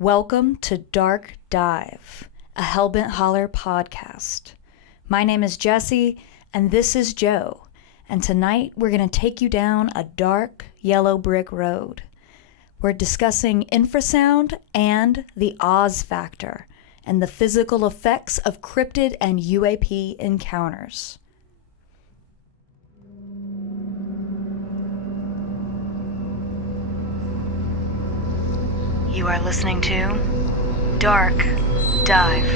Welcome to Dark Dive, a Hellbent Holler podcast. My name is Jessi, and this is Joe, and tonight we're going to take you down a dark yellow brick road. We're discussing infrasound and the Oz factor, and the physical effects of cryptid and UAP encounters. You are listening to Dark Dive.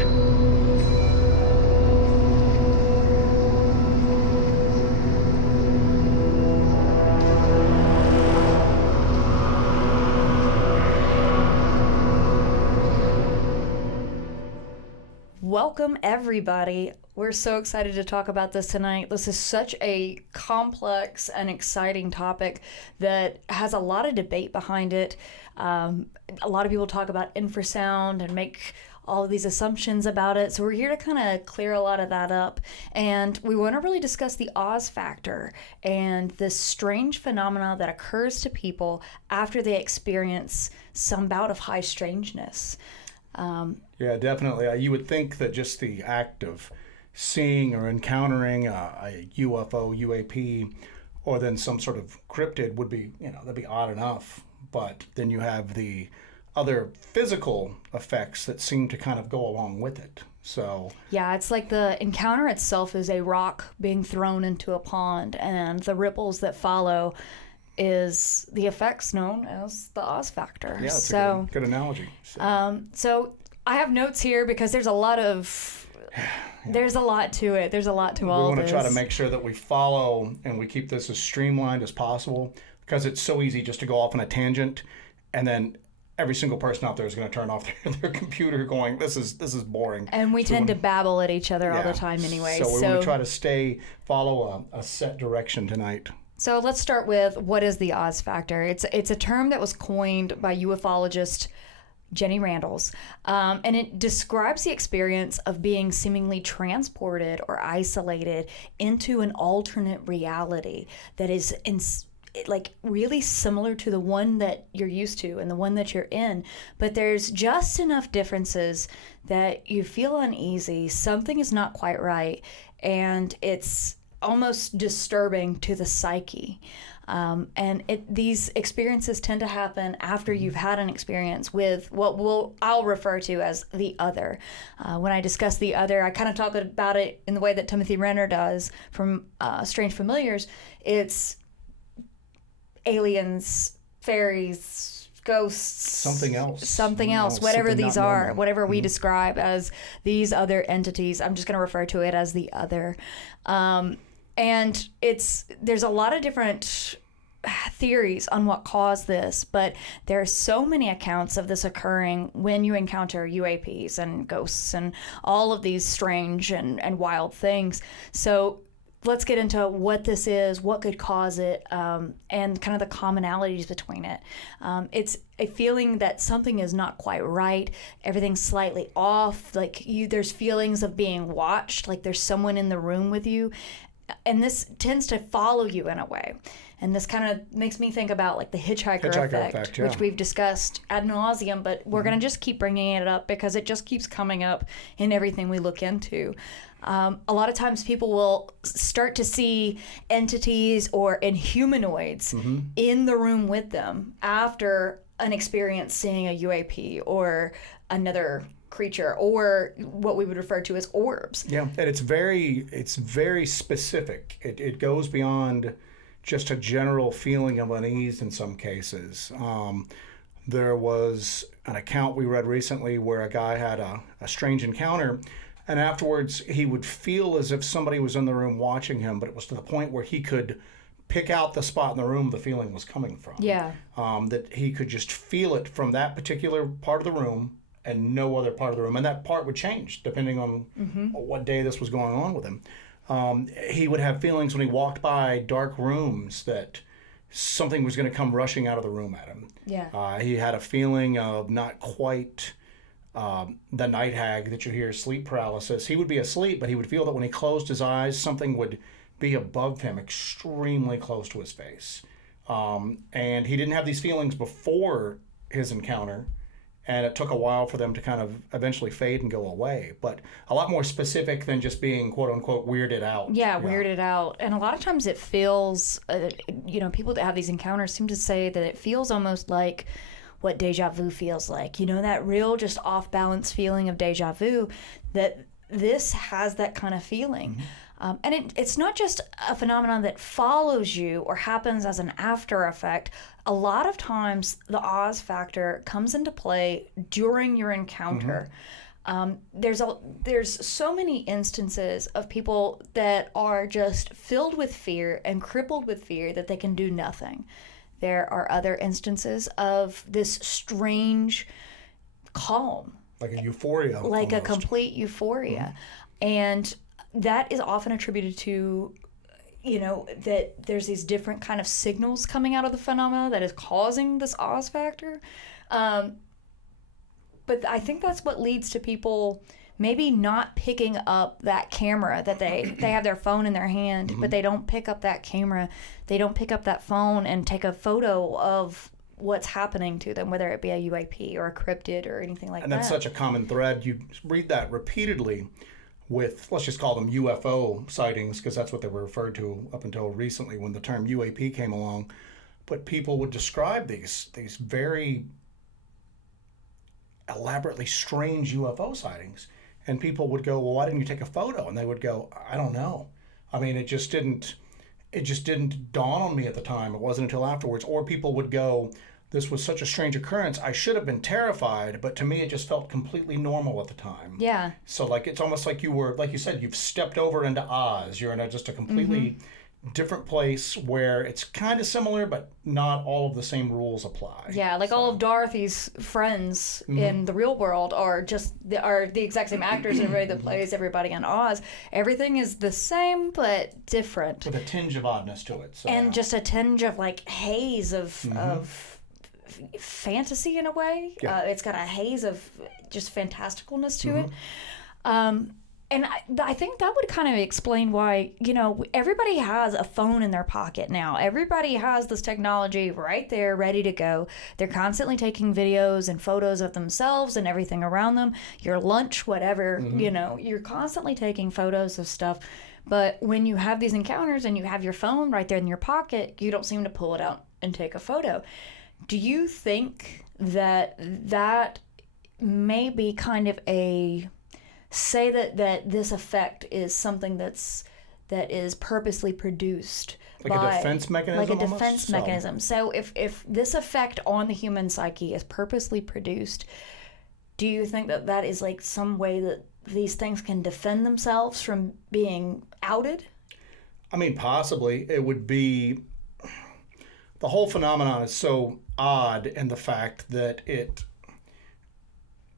Welcome, everybody. We're so excited to talk about this tonight. This is such a complex and exciting topic that has a lot of debate behind it. A lot of people talk about infrasound and make all of these assumptions about it. So we're here to kind of clear a lot of that up. And we want to really discuss the Oz factor and this strange phenomena that occurs to people after they experience some bout of high strangeness. Yeah, definitely. You would think that just the act of seeing or encountering a UFO, UAP, or then some sort of cryptid would be, that'd be odd enough. But then you have the other physical effects that seem to kind of go along with it. So yeah, it's like the encounter itself is a rock being thrown into a pond, and the ripples that follow is the effects known as the Oz factor. Yeah, that's a good analogy. So I have notes here because there's a lot to it. There's a lot to all of this. We want to try to make sure that we follow and we keep this as streamlined as possible, because it's so easy just to go off on a tangent, and then every single person out there is going to turn off their computer going, this is boring. And we tend to babble at each other all the time anyway. So we want to try to follow a set direction tonight. So let's start with, what is the Oz factor? It's a term that was coined by ufologist Jenny Randles, and it describes the experience of being seemingly transported or isolated into an alternate reality that is really similar to the one that you're used to and the one that you're in, but there's just enough differences that you feel uneasy, something is not quite right, and it's almost disturbing to the psyche. These experiences tend to happen after you've had an experience with what I'll refer to as the other. When I discuss the other, I kind of talk about it in the way that Timothy Renner does from Strange Familiars. It's aliens, fairies, ghosts, something else, whatever these are, whatever we describe as these other entities. I'm just going to refer to it as the other. And there's a lot of different theories on what caused this, but there are so many accounts of this occurring when you encounter UAPs and ghosts and all of these strange and wild things. So let's get into what this is, what could cause it, and kind of the commonalities between it. It's a feeling that something is not quite right, everything's slightly off, there's feelings of being watched, like there's someone in the room with you. And this tends to follow you in a way. And this kind of makes me think about the hitchhiker effect, which we've discussed ad nauseum, but we're going to just keep bringing it up because it just keeps coming up in everything we look into. A lot of times people will start to see entities or humanoids in the room with them after an experience seeing a UAP or another creature, or what we would refer to as orbs. Yeah, and it's very specific. It goes beyond just a general feeling of unease in some cases. There was an account we read recently where a guy had a strange encounter, and afterwards he would feel as if somebody was in the room watching him, but it was to the point where he could pick out the spot in the room the feeling was coming from. Yeah. That he could just feel it from that particular part of the room and no other part of the room. And that part would change depending on what day this was going on with him. He would have feelings when he walked by dark rooms that something was going to come rushing out of the room at him. Yeah. He had a feeling of not quite the night hag that you hear, sleep paralysis. He would be asleep, but he would feel that when he closed his eyes, something would be above him, extremely close to his face. And he didn't have these feelings before his encounter. and it took a while for them to kind of eventually fade and go away. But a lot more specific than just being quote unquote weirded out. Yeah, weirded out. And a lot of times it feels, people that have these encounters seem to say that it feels almost like what deja vu feels like. That real just off balance feeling of deja vu, that this has that kind of feeling. And it's not just a phenomenon that follows you or happens as an after effect. A lot of times the Oz factor comes into play during your encounter. There's so many instances of people that are just filled with fear and crippled with fear that they can do nothing. There are other instances of this strange calm. Like a euphoria. Like almost. a complete euphoria. And that is often attributed to, that there's these different kind of signals coming out of the phenomena that is causing this Oz factor. But I think that's what leads to people maybe not picking up that camera, that they have their phone in their hand, but they don't pick up that camera. They don't pick up that phone and take a photo of what's happening to them, whether it be a UAP or a cryptid or anything like that. And that's such a common thread. You read that repeatedly with, let's just call them UFO sightings, because that's what they were referred to up until recently when the term UAP came along. But people would describe these very elaborately strange UFO sightings. And people would go, well, why didn't you take a photo? And they would go, I don't know. I mean, it just didn't dawn on me at the time. It wasn't until afterwards. Or people would go, this was such a strange occurrence. I should have been terrified, but to me it just felt completely normal at the time. Yeah. So it's almost like you were, like you said, you've stepped over into Oz. You're in just a completely different place where it's kind of similar, but not all of the same rules apply. Yeah, all of Dorothy's friends in the real world are the exact same actors and everybody that plays everybody in Oz. Everything is the same but different. With a tinge of oddness to it. So, and just a tinge of haze of fantasy in a way. Yeah. It's got a haze of just fantasticalness to it. And I think that would kind of explain why, everybody has a phone in their pocket now. Everybody has this technology right there, ready to go. They're constantly taking videos and photos of themselves and everything around them. Your lunch, whatever, you're constantly taking photos of stuff. But when you have these encounters and you have your phone right there in your pocket, you don't seem to pull it out and take a photo. Do you think that may be kind of say that this effect is something that is purposely produced like a defense mechanism? Like a defense mechanism. So if this effect on the human psyche is purposely produced, do you think that is some way that these things can defend themselves from being outed? I mean, possibly. It would be... The whole phenomenon is so odd in the fact that it...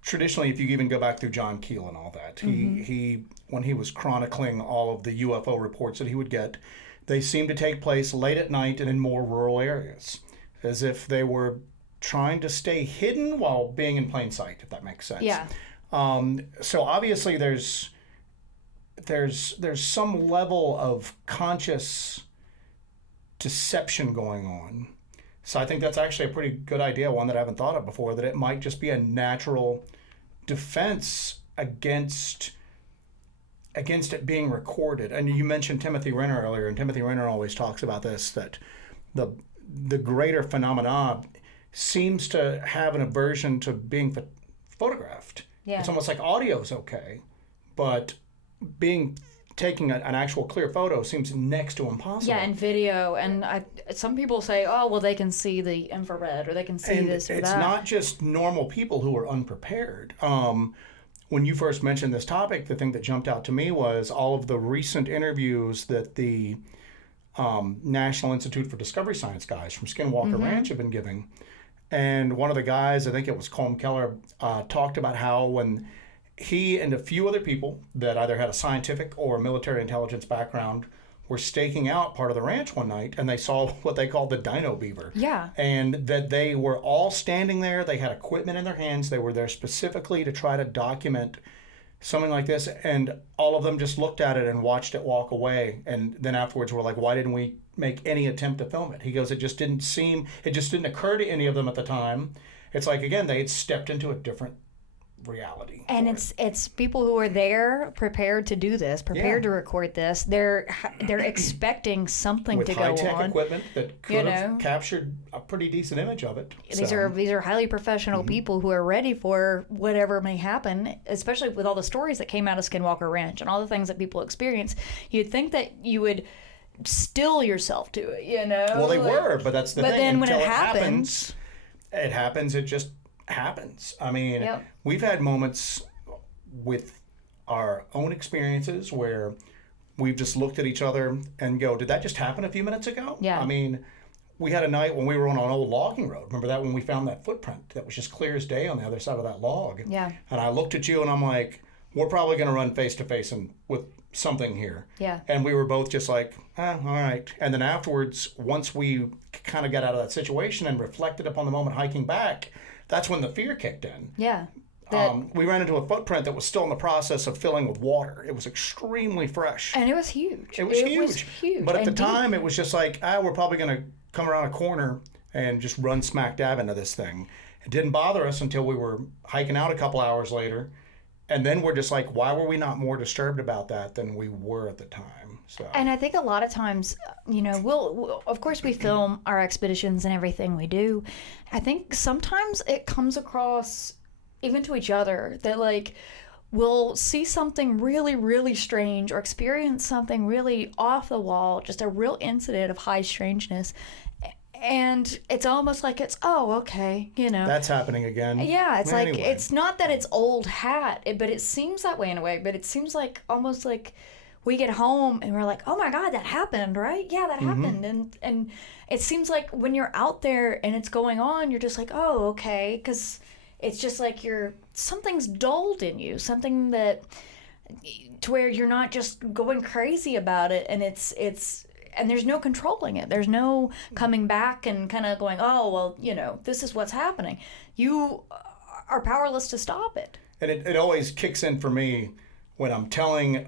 Traditionally, if you even go back through John Keel and all that, he when he was chronicling all of the UFO reports that he would get, they seemed to take place late at night and in more rural areas, as if they were trying to stay hidden while being in plain sight, if that makes sense. Yeah. So obviously there's some level of conscious deception going on. So I think that's actually a pretty good idea, one that I haven't thought of before, that it might just be a natural defense against it being recorded. And you mentioned Timothy Renner earlier, and Timothy Renner always talks about this, that the greater phenomena seems to have an aversion to being photographed. Yeah. It's almost like audio is okay, but taking an actual clear photo seems next to impossible. Yeah, and video. And some people say, oh, well, they can see the infrared or they can see this or that. It's not just normal people who are unprepared. When you first mentioned this topic, the thing that jumped out to me was all of the recent interviews that the National Institute for Discovery Science guys from Skinwalker Ranch have been giving. And one of the guys, I think it was Colm Keller, talked about how when he and a few other people that either had a scientific or military intelligence background were staking out part of the ranch one night, and they saw what they called the dino beaver. Yeah. And that they were all standing there. They had equipment in their hands. They were there specifically to try to document something like this. And all of them just looked at it and watched it walk away. And then afterwards were like, why didn't we make any attempt to film it? He goes, it just didn't occur to any of them at the time. it's like, again, they had stepped into a different reality. And it's people who are there prepared to do this, prepared to record this. They're expecting something with to go on. With high-tech equipment that could have captured a pretty decent image of it. These are highly professional people who are ready for whatever may happen, especially with all the stories that came out of Skinwalker Ranch and all the things that people experience. You'd think that you would still yourself to it, you know? Well, they were, but that's the thing. But then until when it happens, it just happens. I mean, we've had moments with our own experiences where we've just looked at each other and go, did that just happen a few minutes ago? Yeah. I mean, we had a night when we were on an old logging road. Remember that when we found that footprint that was just clear as day on the other side of that log? Yeah. And I looked at you and I'm like, we're probably going to run face to face with something here. Yeah. And we were both just like, all right. And then afterwards, once we kind of got out of that situation and reflected upon the moment hiking back, that's when the fear kicked in. Yeah. We ran into a footprint that was still in the process of filling with water. It was extremely fresh. And it was huge. It was huge. But at the time, it was just like, we're probably going to come around a corner and just run smack dab into this thing. It didn't bother us until we were hiking out a couple hours later. And then we're just like, why were we not more disturbed about that than we were at the time? So. And I think a lot of times, you know, we'll of course we film our expeditions and everything we do. I think sometimes it comes across even to each other that like we'll see something really, really strange or experience something really off the wall, just a real incident of high strangeness. And it's almost like it's, okay, you know. That's happening again. Yeah, it's like, it's not that it's old hat, but it seems that way in a way. But it seems like almost like we get home and we're like, oh my God, that happened, right? Yeah, that happened. And it seems like when you're out there and it's going on, you're just like, oh, okay. Because it's just like something's dulled in you, something that, to where you're not just going crazy about it. And and there's no controlling it. There's no coming back and kind of going, oh, well, you know, this is what's happening. You are powerless to stop it. And it always kicks in for me when I'm telling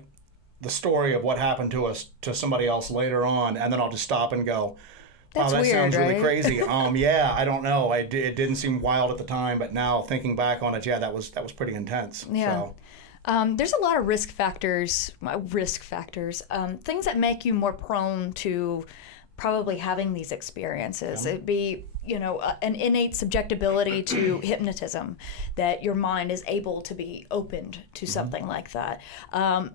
the story of what happened to us to somebody else later on, and then I'll just stop and go, That's that weird, sounds really right? crazy. Yeah, I don't know. It didn't seem wild at the time, but now thinking back on it, that was pretty intense. Yeah. So. There's a lot of risk factors, things that make you more prone to probably having these experiences. It'd be, you know, an innate subjectability to hypnotism, that your mind is able to be opened to something like that.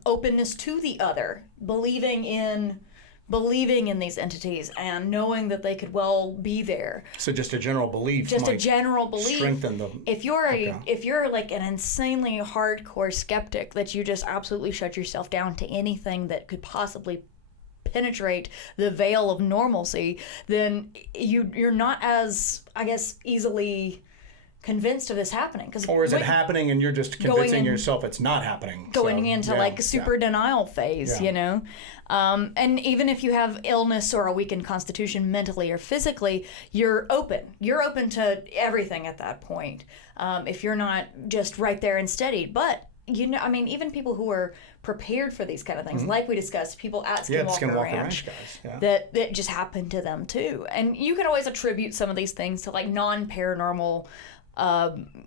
Openness to the other, believing in these entities and knowing that they could well be there. So just a general belief. Strengthen them. If you're like an insanely hardcore skeptic that you just absolutely shut yourself down to anything that could possibly penetrate the veil of normalcy, then you're not as, I guess, easily convinced of this happening. Or is it happening and you're just convincing yourself it's not happening? Going into like super denial phase, you know? And even if you have illness or a weakened constitution mentally or physically, you're open. You're open to everything at that point. If you're not just right there and steady. But, you know, I mean, even people who are prepared for these kind of things, like we discussed, people at Skinwalker Ranch guys, that just happened to them too. And you can always attribute some of these things to like non-paranormal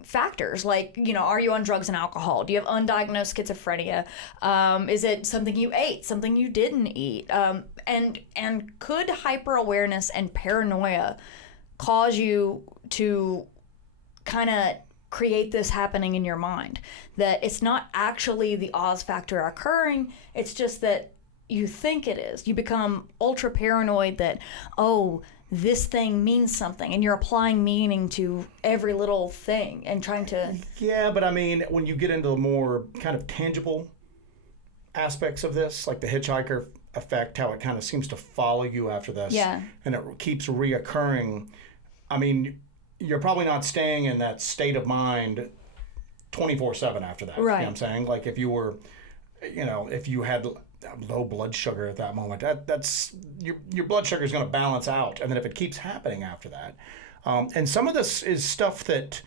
factors, like, you know, are you on drugs and alcohol? Do you have undiagnosed schizophrenia? Is it something you ate, something you didn't eat? And could hyper awareness and paranoia cause you to kind of create this happening in your mind, that it's not actually the Oz factor occurring, it's just that you think it is. You become ultra paranoid that, this thing means something, and you're applying meaning to every little thing and trying to... Yeah, but I mean, when you get into the more kind of tangible aspects of this, like the hitchhiker effect, how it kind of seems to follow you after this, and it keeps reoccurring, I mean, you're probably not staying in that state of mind 24/7 after that. Right. You know what I'm saying? Like if you were, you know, if you had low blood sugar at that moment, that's your blood sugar is going to balance out, and then if it keeps happening after that, and some of this is stuff that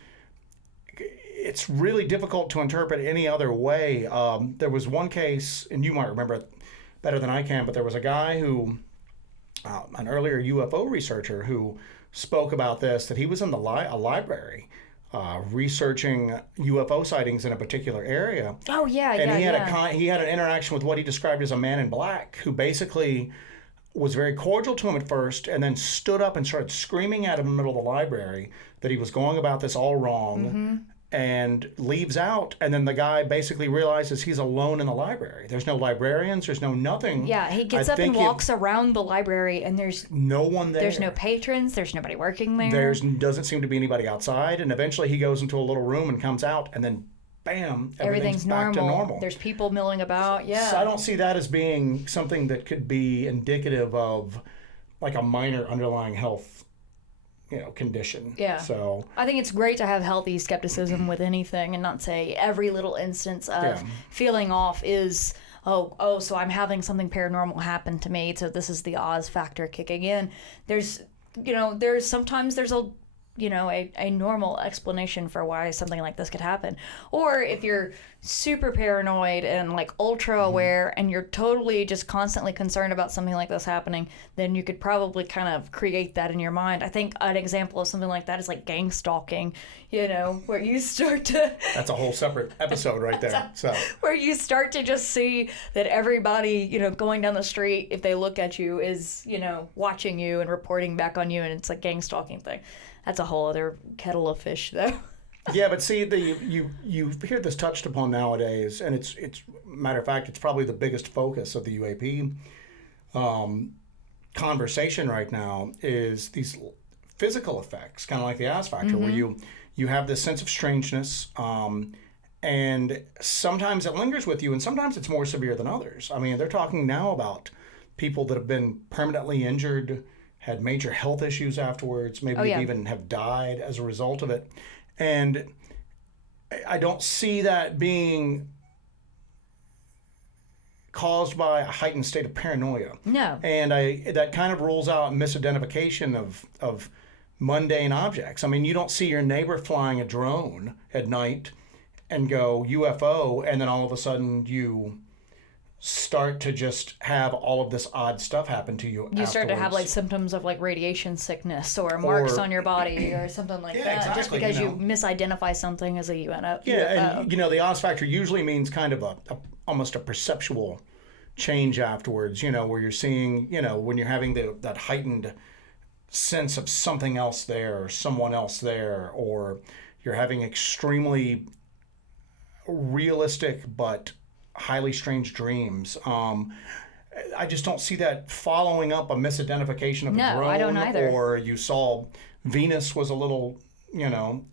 it's really difficult to interpret any other way. There was one case, and you might remember it better than I can, but there was a guy who, an earlier UFO researcher who spoke about this, that he was in a library researching UFO sightings in a particular area. Oh yeah, And yeah, he had an interaction with what he described as a man in black, who basically was very cordial to him at first, and then stood up and started screaming at him in the middle of the library that he was going about this all wrong, and leaves out. And then the guy basically realizes he's alone in the library. There's no librarians. There's no nothing. Yeah, he gets up and walks around the library, and there's no one there. There's no patrons. There's nobody working there. There doesn't seem to be anybody outside. And eventually he goes into a little room and comes out, and then bam, everything's back to normal. There's people milling about. Yeah. So I don't see that as being something that could be indicative of like a minor underlying health, condition. Yeah. So I think it's great to have healthy skepticism with anything, and not say every little instance of feeling off is, so I'm having something paranormal happen to me, so this is the Oz factor kicking in. There's sometimes there's a normal explanation for why something like this could happen. Or if you're super paranoid and like ultra aware and you're totally just constantly concerned about something like this happening, then you could probably kind of create that in your mind. I think an example of something like that is like gang stalking, where you start to... That's a whole separate episode right there. So where you start to just see that everybody, going down the street, if they look at you, is, watching you and reporting back on you, and it's a gang stalking thing. That's a whole other kettle of fish, though. Yeah, but see, you hear this touched upon nowadays, and it's matter of fact, it's probably the biggest focus of the UAP conversation right now is these physical effects, kind of like the Oz factor, where you have this sense of strangeness, and sometimes it lingers with you, and sometimes it's more severe than others. I mean, they're talking now about people that have been permanently injured, had major health issues afterwards, maybe even have died as a result of it. And I don't see that being caused by a heightened state of paranoia. No. And that kind of rules out misidentification of mundane objects. I mean, you don't see your neighbor flying a drone at night and go UFO, and then all of a sudden you start to just have all of this odd stuff happen to you. You start to have like symptoms of like radiation sickness or marks on your body or something like that. Exactly, just because you misidentify something as a UFO. Yeah, and the Oz factor usually means kind of almost a perceptual change afterwards, where you're seeing, when you're having that heightened sense of something else there or someone else there, or you're having extremely realistic but highly strange dreams. I just don't see that following up a misidentification of a drone. I don't either. Or you saw Venus was a little,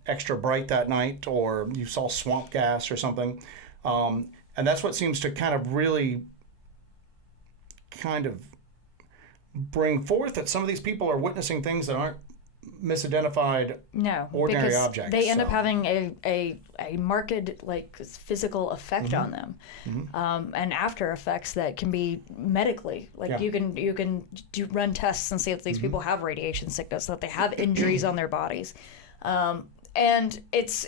extra bright that night, or you saw swamp gas or something. And that's what seems to kind of really kind of bring forth that some of these people are witnessing things that aren't misidentified ordinary objects. They end up having a marked like physical effect on them, and after effects that can be medically you can run tests and see if these people have radiation sickness, that they have injuries on their bodies, and it's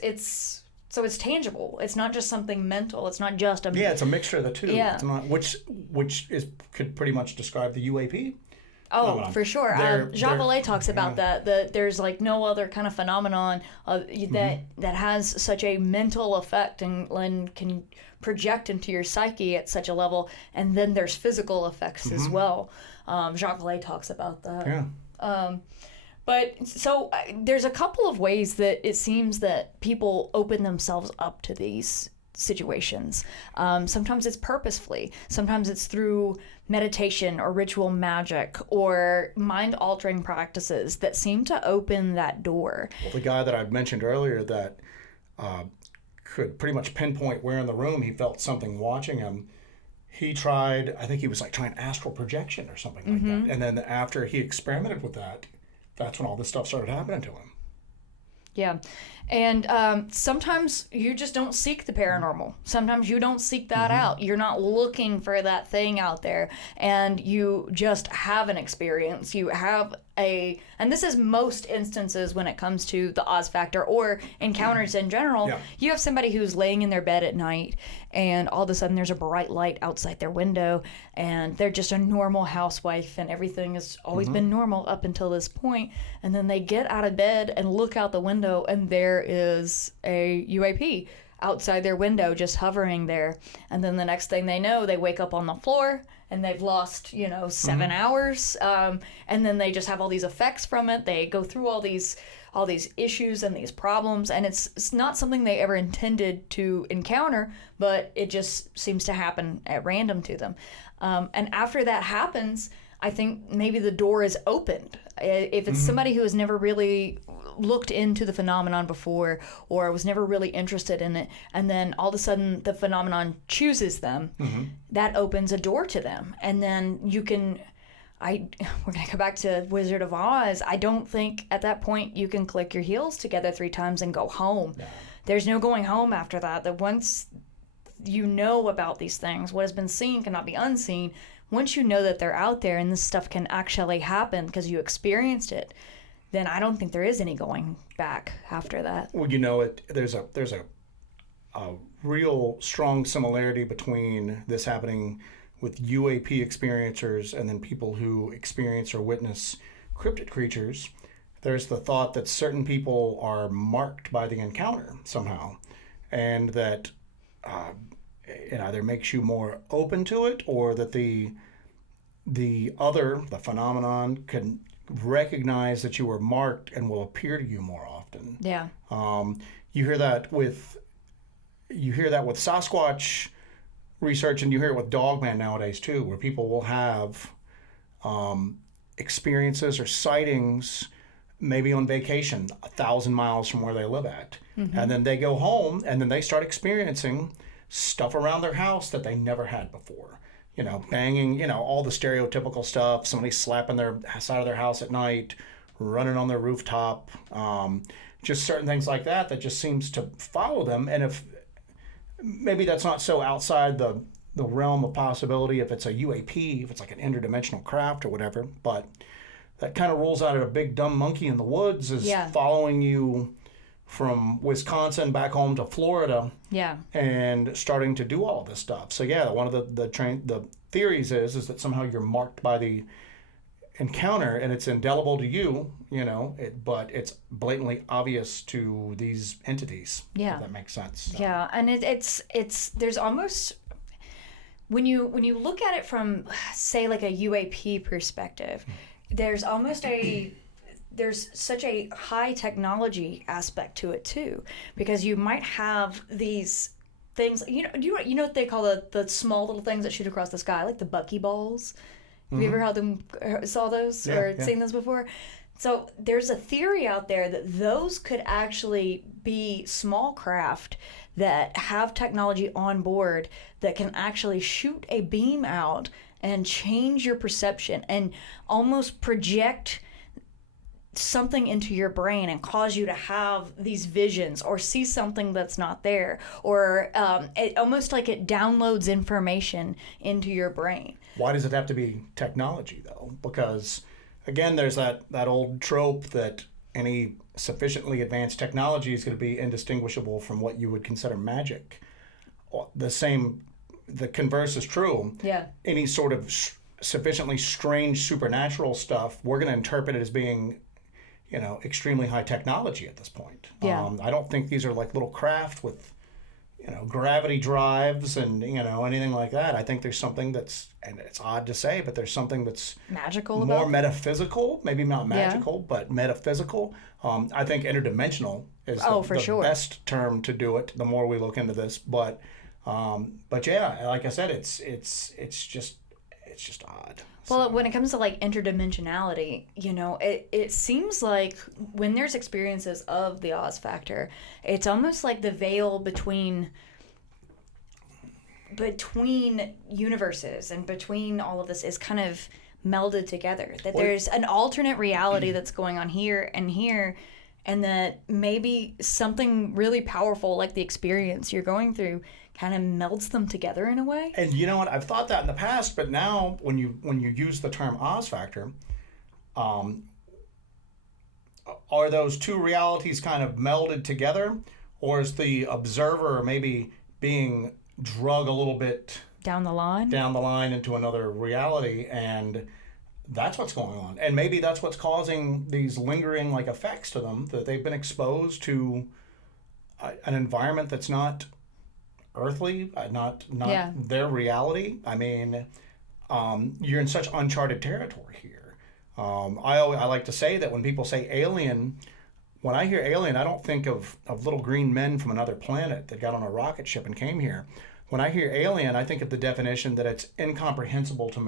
tangible. It's not just something mental. It's not just a it's a mixture of the two. Yeah. It's not, which could pretty much describe the UAP. Oh, for sure. Jacques Vallée talks about that there's like no other kind of phenomenon that has such a mental effect and can project into your psyche at such a level, and then there's physical effects as well. Jacques Vallée talks about that. Yeah. But so there's a couple of ways that it seems that people open themselves up to these situations. Sometimes it's purposefully. Sometimes it's through meditation or ritual magic or mind-altering practices that seem to open that door. Well, the guy that I mentioned earlier that could pretty much pinpoint where in the room he felt something watching him, he tried, I think he was like trying astral projection or something like that. And then after he experimented with that, that's when all this stuff started happening to him. Yeah. And sometimes you just don't seek the paranormal. Sometimes you don't seek that out. You're not looking for that thing out there, and you just have an experience. You have and this is most instances when it comes to the Oz factor or encounters in general, you have somebody who's laying in their bed at night and all of a sudden there's a bright light outside their window and they're just a normal housewife and everything has always been normal up until this point, and then they get out of bed and look out the window and there is a UAP outside their window just hovering there, and then the next thing they know they wake up on the floor and they've lost 7 hours, and then they just have all these effects from it. They go through all these issues and these problems, and it's not something they ever intended to encounter, but it just seems to happen at random to them, and after that happens, I think maybe the door is opened. If it's somebody who has never really looked into the phenomenon before or was never really interested in it, and then all of a sudden the phenomenon chooses them, that opens a door to them. And then we're going to go back to Wizard of Oz. I don't think at that point you can click your heels together 3 times and go home. No. There's no going home after that. That once you know about these things, what has been seen cannot be unseen. Once you know that they're out there and this stuff can actually happen because you experienced it, then I don't think there is any going back after that. Well, there's a real strong similarity between this happening with UAP experiencers and then people who experience or witness cryptid creatures. There's the thought that certain people are marked by the encounter somehow, and that it either makes you more open to it, or that the phenomenon can recognize that you were marked and will appear to you more often. Yeah. You hear that with Sasquatch research, and you hear it with Dogman nowadays too, where people will have experiences or sightings maybe on vacation 1,000 miles from where they live at. And then they go home and then they start experiencing stuff around their house that they never had before. Banging, all the stereotypical stuff, somebody slapping their side of their house at night, running on their rooftop, just certain things like that just seems to follow them. And if maybe that's not so outside the realm of possibility, if it's a UAP, if it's like an interdimensional craft or whatever, but that kind of rolls out at a big dumb monkey in the woods is following you from Wisconsin back home to Florida, and starting to do all this stuff. So one of the theories is that somehow you're marked by the encounter and it's indelible to you, but it's blatantly obvious to these entities. Yeah, if that makes sense. So. Yeah, and it's there's almost when you look at it from say like a UAP perspective, there's almost there's such a high technology aspect to it too, because you might have these things, you know what they call the small little things that shoot across the sky, like the buckyballs. Have you ever saw those or seen those before? So there's a theory out there that those could actually be small craft that have technology on board that can actually shoot a beam out and change your perception and almost project something into your brain and cause you to have these visions or see something that's not there, or it almost like it downloads information into your brain. Why does it have to be technology though? Because again, there's that old trope that any sufficiently advanced technology is going to be indistinguishable from what you would consider magic. The converse is true. Yeah. Any sort of sufficiently strange supernatural stuff, we're going to interpret it as being extremely high technology at this point. Yeah. I don't think these are like little craft with, gravity drives and, anything like that. I think there's something that's, and it's odd to say, but there's something that's magical, more metaphysical, maybe not magical, but metaphysical. I think interdimensional is the best term to do it, the more we look into this. But yeah, like I said, it's just odd. Well, when it comes to like interdimensionality, it seems like when there's experiences of the Oz factor, it's almost like the veil between universes and between all of this is kind of melded together. That there's an alternate reality that's going on here, and that maybe something really powerful like the experience you're going through kind of melds them together in a way. And you know what? I've thought that in the past, but now when you use the term Oz factor, are those two realities kind of melded together, or is the observer maybe being drug a little bit down the line into another reality, and that's what's going on, and maybe that's what's causing these lingering like effects to them, that they've been exposed to an environment that's not earthly, not their reality. I mean, you're in such uncharted territory here. I like to say that when people say alien, when I hear alien, I don't think of little green men from another planet that got on a rocket ship and came here. When I hear alien, I think of the definition that it's incomprehensible to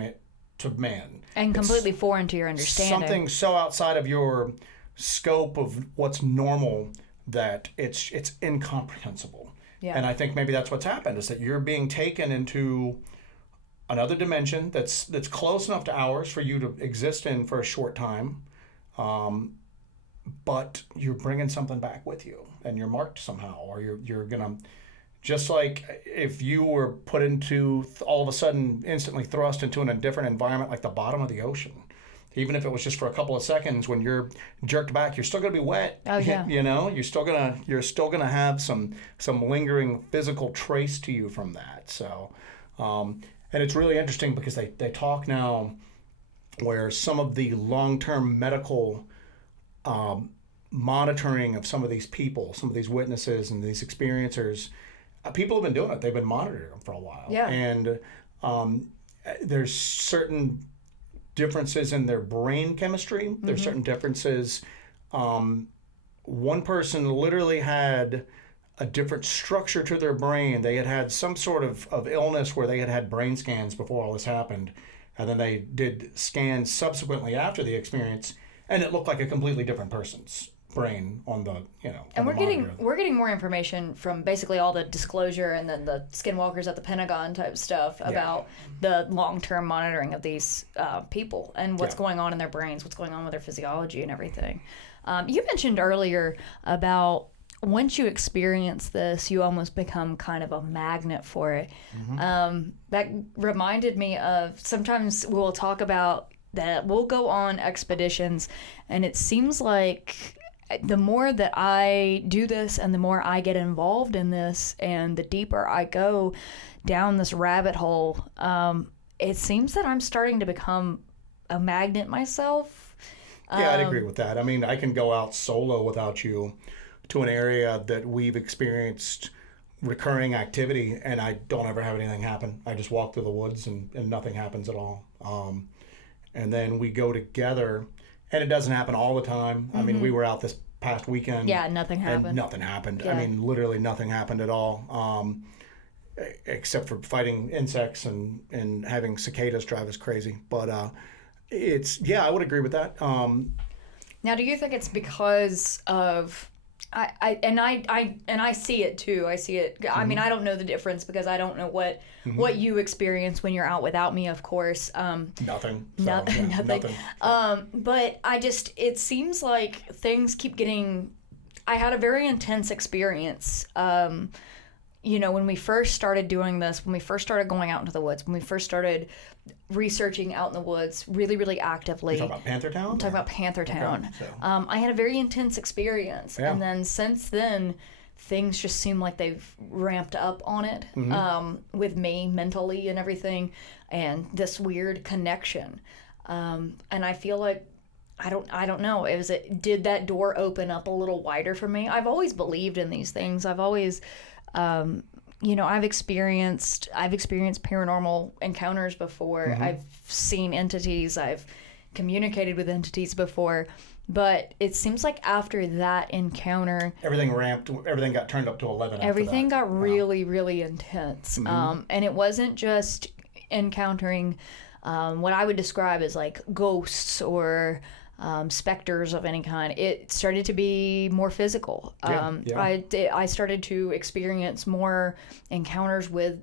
man. And completely foreign to your understanding. Something so outside of your scope of what's normal that it's incomprehensible. Yeah. And I think maybe that's what's happened, is that you're being taken into another dimension that's close enough to ours for you to exist in for a short time, but you're bringing something back with you, and you're marked somehow, or you're gonna, just like if you were put into, all of a sudden instantly thrust into a different environment like the bottom of the ocean. Even if it was just for a couple of seconds, when you're jerked back, you're still gonna be wet. Oh yeah. You know, you're still gonna have some lingering physical trace to you from that. So, and it's really interesting because they talk now where some of the long-term medical monitoring of some of these people, some of these witnesses and these experiencers, people have been doing it. They've been monitoring them for a while. Yeah. And there's certain differences in their brain chemistry. There's certain differences. One person literally had a different structure to their brain. They had some sort of illness where they had brain scans before all this happened. And then they did scans subsequently after the experience, and it looked like a completely different person's brain on the, and we're getting more information from basically all the disclosure and then the skinwalkers at the Pentagon type stuff about the long-term monitoring of these people and what's going on in their brains, what's going on with their physiology and everything. You mentioned earlier about once you experience this, you almost become kind of a magnet for it. That reminded me of, sometimes we'll talk about that we'll go on expeditions, and it seems like the more that I do this and the more I get involved in this and the deeper I go down this rabbit hole, it seems that I'm starting to become a magnet myself. Yeah, I'd agree with that. I mean, I can go out solo without you to an area that we've experienced recurring activity, and I don't ever have anything happen. I just walk through the woods and nothing happens at all. And then we go together, and it doesn't happen all the time. I mean, we were out this past weekend. Yeah, nothing happened. And nothing happened. Yeah. I mean, literally nothing happened at all, except for fighting insects and having cicadas drive us crazy. But I would agree with that. Now, do you think it's because of... I see it too. I see it. I mean, I don't know the difference because I don't know what you experience when you're out without me, of course. Nothing. Nothing. But it seems like things keep getting. I had a very intense experience. When we first started doing this, when we first started going out into the woods, when we first started researching out in the woods really, really actively. You talking about Panther Town? I'm talking about Panther Town. Okay, so. I had a very intense experience. Yeah. And then since then, things just seem like they've ramped up on it with me mentally and everything, and this weird connection. And I feel like, I don't know. Did that door open up a little wider for me? I've always believed in these things. I've always... I've experienced paranormal encounters before. I've seen entities. I've communicated with entities before. But it seems like after that encounter... Everything got turned up to 11 Everything got really, really intense. And it wasn't just encountering what I would describe as like ghosts or... specters of any kind. It started to be more physical. I started to experience more encounters with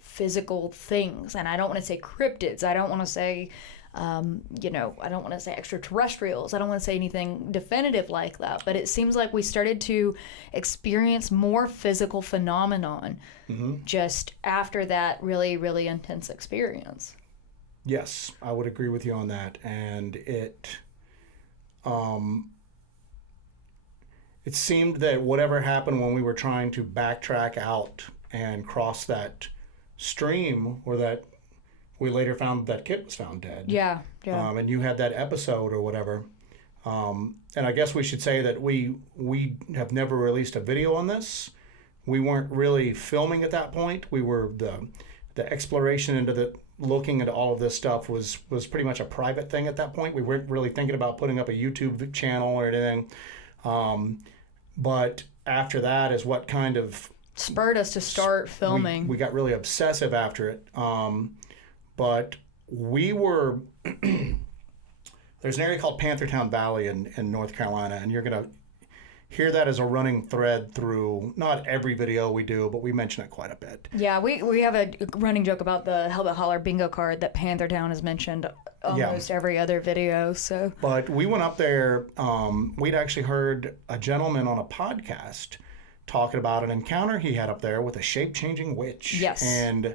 physical things, and I don't want to say cryptids. I don't want to say, I don't want to say extraterrestrials. I don't want to say anything definitive like that. But it seems like we started to experience more physical phenomenon just after that really, really intense experience. Yes, I would agree with you on that, and it. it seemed that whatever happened when we were trying to backtrack out and cross that stream, or that we later found that kid was found dead. Yeah. And you had that episode or whatever. And I guess we should say that we have never released a video on this. We weren't really filming at that point. We were the exploration into looking at all of this stuff was pretty much a private thing at that point. We weren't really thinking about putting up a YouTube channel or anything. But after that is what kind of spurred us to start filming. We got really obsessive after it. But we were... There's an area called Panthertown Valley in North Carolina, and you're going to hear that as a running thread through not every video we do, but we mention it quite a bit. Yeah, we have a running joke about the Hellbent Holler bingo card that Panthertown is mentioned almost every other video. So, but we went up there. We'd actually heard a gentleman on a podcast talking about an encounter he had up there with a shape-changing witch. Yes. And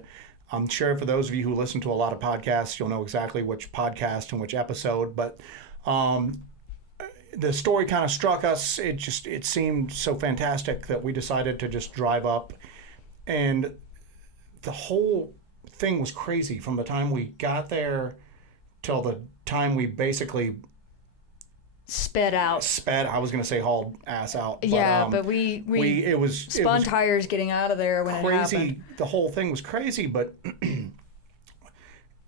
I'm sure for those of you who listen to a lot of podcasts, you'll know exactly which podcast and which episode, but the story kind of struck us. It seemed so fantastic that we decided to just drive up, and the whole thing was crazy from the time we got there till the time we basically I was going to say hauled ass out. But, but we spun tires getting out of there when it happened. The whole thing was crazy, but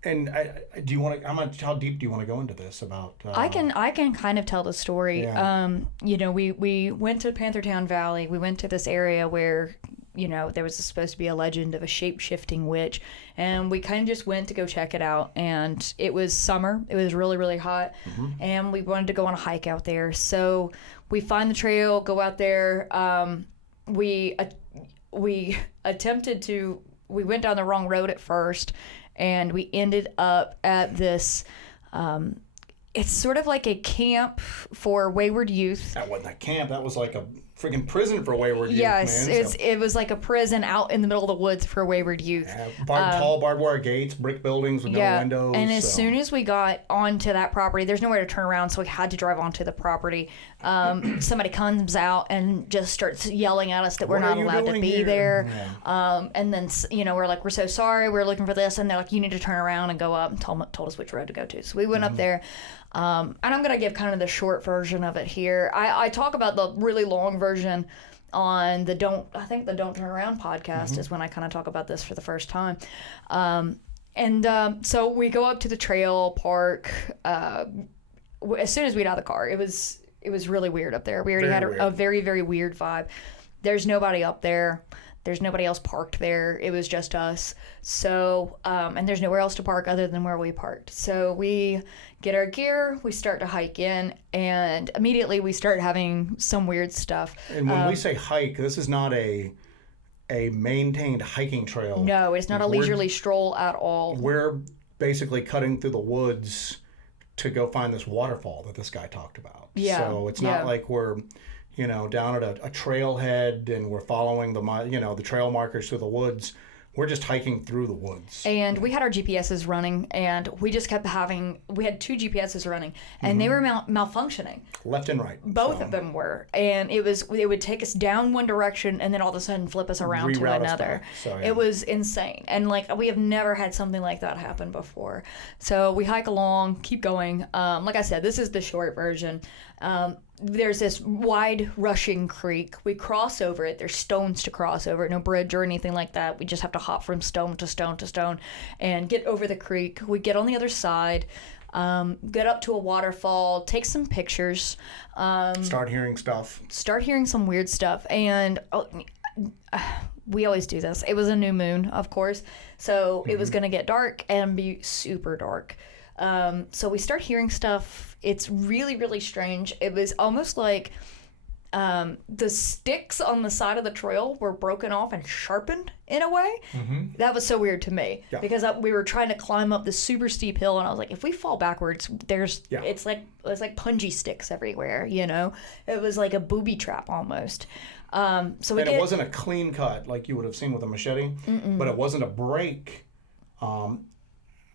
and how deep do you want to go into this about? I can kind of tell the story. Yeah. We went to Panthertown Valley. We went to this area where there was supposed to be a legend of a shape-shifting witch, and we kind of just went to go check it out. And it was summer. It was really, really hot, and we wanted to go on a hike out there. So we find the trail, go out there. We attempted to. We went down the wrong road at first, and we ended up at this. It's sort of like a camp for wayward youth. That wasn't a camp. That was like a freaking prison for wayward youth. Yes, man. It was like a prison out in the middle of the woods for wayward youth. Tall barbed wire gates, brick buildings with no windows. And as soon as we got onto that property, there's nowhere to turn around, so we had to drive onto the property. Somebody comes out and just starts yelling at us that we're not allowed to be there. Yeah. And then we're like, we're so sorry, we're looking for this, and they're like, you need to turn around and go up, and told us which road to go to. So we went up there. And I'm going to give kind of the short version of it here. I talk about the really long version on the Don't Turn Around podcast is when I kind of talk about this for the first time. So we go up to the trail park. As soon as we got out of the car, it was really weird up there. We already had a very, very weird vibe. There's nobody up there. There's nobody else parked there. It was just us. So, and there's nowhere else to park other than where we parked. So we get our gear, we start to hike in, and immediately we start having some weird stuff. And when we say hike, this is not a maintained hiking trail. No, it's not a leisurely stroll at all. We're basically cutting through the woods to go find this waterfall that this guy talked about. Yeah. So it's not like we're down at a trailhead and we're following the trail markers through the woods. We're just hiking through the woods. And we had our GPSs running, and we just kept we had two GPSs running, and they were malfunctioning. Left and right. Both of them were. And it would take us down one direction and then all of a sudden flip us around to another. So, yeah. It was insane. And we have never had something like that happen before. So we hike along, keep going. Like I said, this is the short version. There's this wide rushing creek. We cross over it. There's stones to cross over it. No bridge or anything like that. We just have to hop from stone to stone to stone and get over the creek. We get on the other side, get up to a waterfall, take some pictures. Start hearing some weird stuff. And we always do this. It was a new moon, of course. So it was going to get dark and be super dark. So we start hearing stuff. It's really, really strange. It was almost like the sticks on the side of the trail were broken off and sharpened in a way. That was so weird to me because we were trying to climb up this super steep hill, and I was like, if we fall backwards, it's like punji sticks everywhere. It was like a booby trap almost. It wasn't a clean cut like you would have seen with a machete, but it wasn't a break.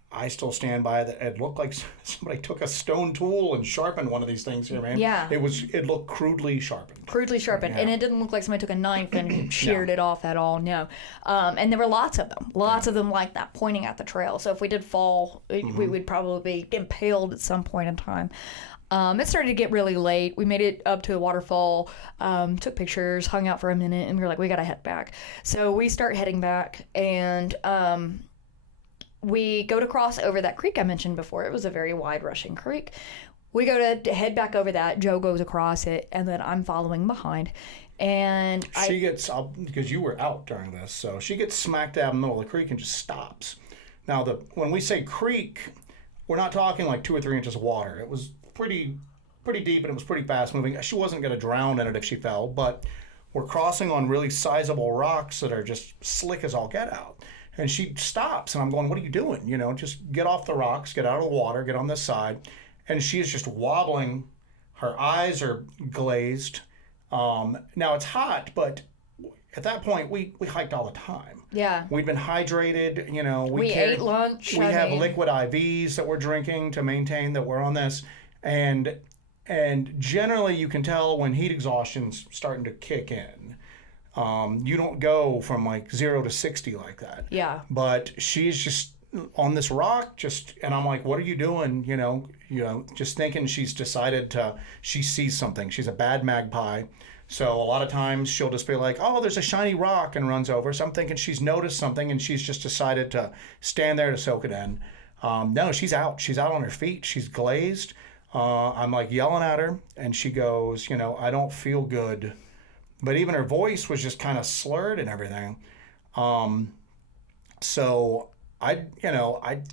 I still stand by that. It looked like somebody took a stone tool and sharpened one of these things here, man. Yeah. It looked crudely sharpened. Yeah. And it didn't look like somebody took a knife and sheared it off at all. No. And there were lots of them like that, pointing at the trail. So if we did fall, we would probably be impaled at some point in time. It started to get really late. We made it up to a waterfall, took pictures, hung out for a minute, and we were like, we gotta head back. So we start heading back, and we go to cross over that creek I mentioned before. It was a very wide rushing creek. We go to head back over that. Joe goes across it, and then I'm following behind. And she gets, because you were out during this, so she gets smack dab in the middle of the creek and just stops. Now, when we say creek, we're not talking like 2 or 3 inches of water. It was pretty deep, and it was pretty fast moving. She wasn't going to drown in it if she fell, but we're crossing on really sizable rocks that are just slick as all get out. And she stops, and I'm going, what are you doing? You know, just get off the rocks, get out of the water, get on this side. And she is just wobbling. Her eyes are glazed. Now, it's hot, but at that point, we hiked all the time. Yeah. We'd been hydrated, you know. We ate lunch. We have liquid IVs that we're drinking to maintain that we're on this. And generally, you can tell when heat exhaustion's starting to kick in. You don't go from like 0 to 60 like that. Yeah. But she's just on this rock, and I'm like, what are you doing? You know, just thinking she sees something. She's a bad magpie. So a lot of times she'll just be like, oh, there's a shiny rock, and runs over. So I'm thinking she's noticed something, and she's just decided to stand there to soak it in. No, she's out. She's out on her feet. She's glazed. I'm like yelling at her, and she goes, you know, I don't feel good. But even her voice was just kind of slurred and everything. So I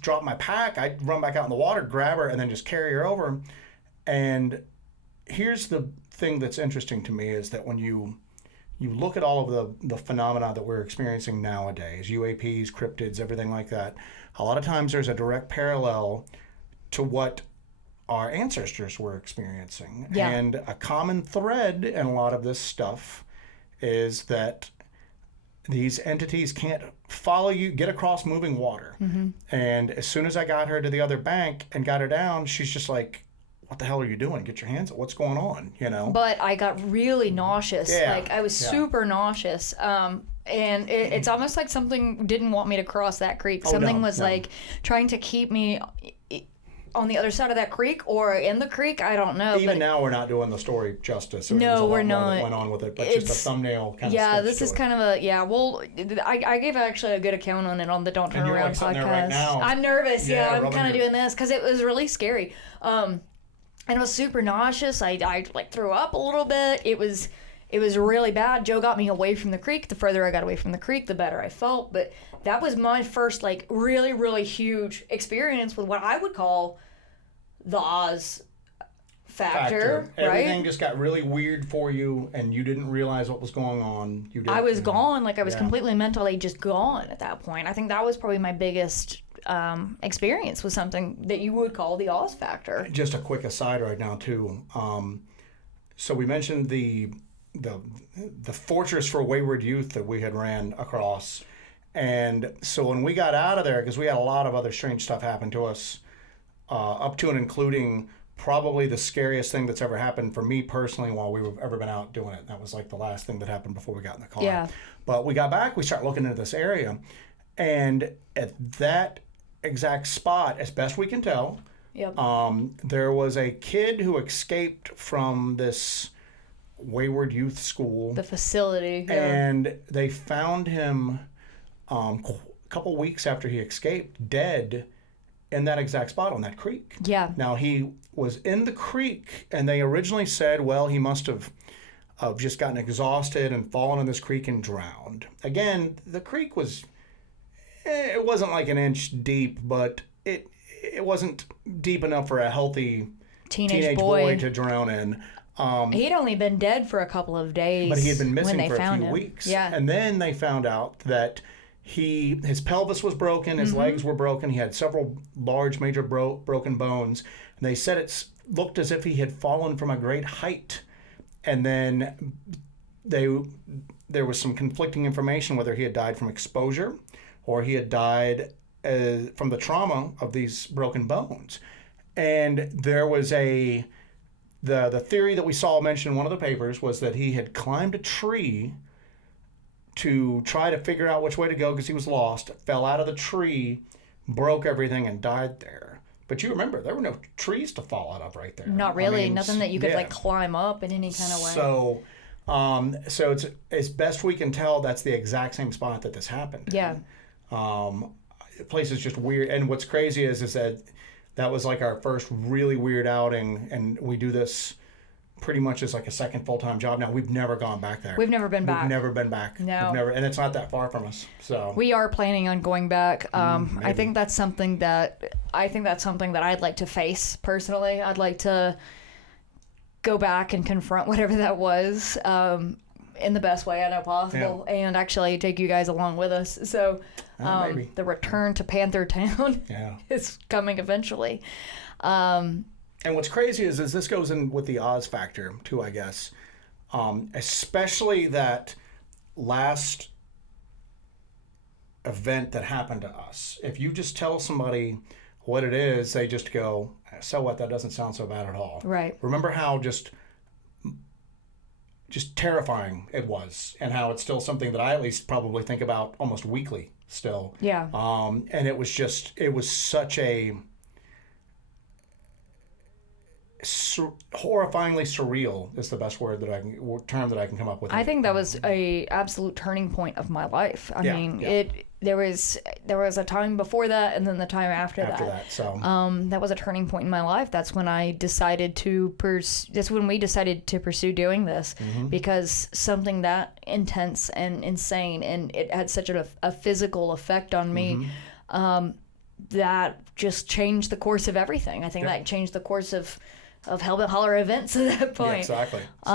drop my pack, I run back out in the water, grab her, and then just carry her over. And here's the thing that's interesting to me is that when you look at all of the phenomena that we're experiencing nowadays, UAPs, cryptids, everything like that, a lot of times there's a direct parallel to what our ancestors were experiencing. Yeah. And a common thread in a lot of this stuff is that these entities can't follow you, get across moving water. Mm-hmm. And as soon as I got her to the other bank and got her down, she's just like, what the hell are you doing? Get your hands up. What's going on? You know? But I got really nauseous. Yeah. Like, I was super nauseous. And it's almost like something didn't want me to cross that creek. Something was like trying to keep me on the other side of that creek or in the creek. I don't know. Even now, we're not doing the story justice. No, we're not. More that went on with it, but just a thumbnail kind of. Yeah, this is kind of a Well, I gave actually a good account on it on the Don't Turn Around podcast. Right now. I'm nervous. Yeah, I'm kind of doing this because it was really scary. And it was super nauseous. I like threw up a little bit. It was really bad. Joe got me away from the creek. The further I got away from the creek, the better I felt. But that was my first like really, really huge experience with what I would call the Oz factor. Right? Everything just got really weird for you, and you didn't realize what was going on. I was gone. Like I was completely mentally just gone at that point. I think that was probably my biggest experience with something that you would call the Oz factor. Just a quick aside right now too. So we mentioned the fortress for wayward youth that we had ran across, and so when we got out of there, because we had a lot of other strange stuff happen to us, up to and including probably the scariest thing that's ever happened for me personally while we've ever been out doing it. That was like the last thing that happened before we got in the car. Yeah. But we got back, we started looking into this area, and at that exact spot, as best we can tell, there was a kid who escaped from this wayward youth school. The facility. Yeah. And they found him a couple weeks after he escaped, dead in that exact spot on that creek. Yeah. Now, he was in the creek, and they originally said, well, he must have just gotten exhausted and fallen in this creek and drowned. Again, the creek was, it wasn't like an inch deep, but it wasn't deep enough for a healthy teenage boy to drown in. He'd only been dead for a couple of days. But he had been missing for a few him. weeks. Yeah. And then they found out that his pelvis was broken, his legs were broken, he had several large major broken bones. And they said it looked as if he had fallen from a great height. And then there was some conflicting information whether he had died from exposure or he had died from the trauma of these broken bones. And there was the theory that we saw mentioned in one of the papers was that he had climbed a tree to try to figure out which way to go because he was lost, fell out of the tree, broke everything, and died there. But you remember, there were no trees to fall out of right there. Not really. Nothing that you could like climb up in any kind of way. So it's as best we can tell, that's the exact same spot that this happened. Yeah. The place is just weird. And what's crazy is that was like our first really weird outing, and we do this pretty much as like a second full-time job now. We've never gone back there. We've never been back. We've never been back. No. And it's not that far from us. So we are planning on going back. I think that's something that I'd like to face personally. I'd like to go back and confront whatever that was in the best way I know possible, and actually take you guys along with us. So the return to Panther Town is coming eventually. And what's crazy is this goes in with the Oz factor too, I guess. Especially that last event that happened to us. If you just tell somebody what it is, they just go, so what? That doesn't sound so bad at all. Right. Remember how just terrifying it was, and how it's still something that I at least probably think about almost weekly still. Yeah. And it was such a horrifyingly surreal is the best term that I can come up with. I think that was a absolute turning point of my life. I mean, there was a time before that, and then the time after that. So that was a turning point in my life. That's when I decided to that's when we decided to pursue doing this, because something that intense and insane, and it had such a physical effect on me, that just changed the course of everything. I think that changed the course of Hellbent Holler events at that point. Yeah, exactly. So.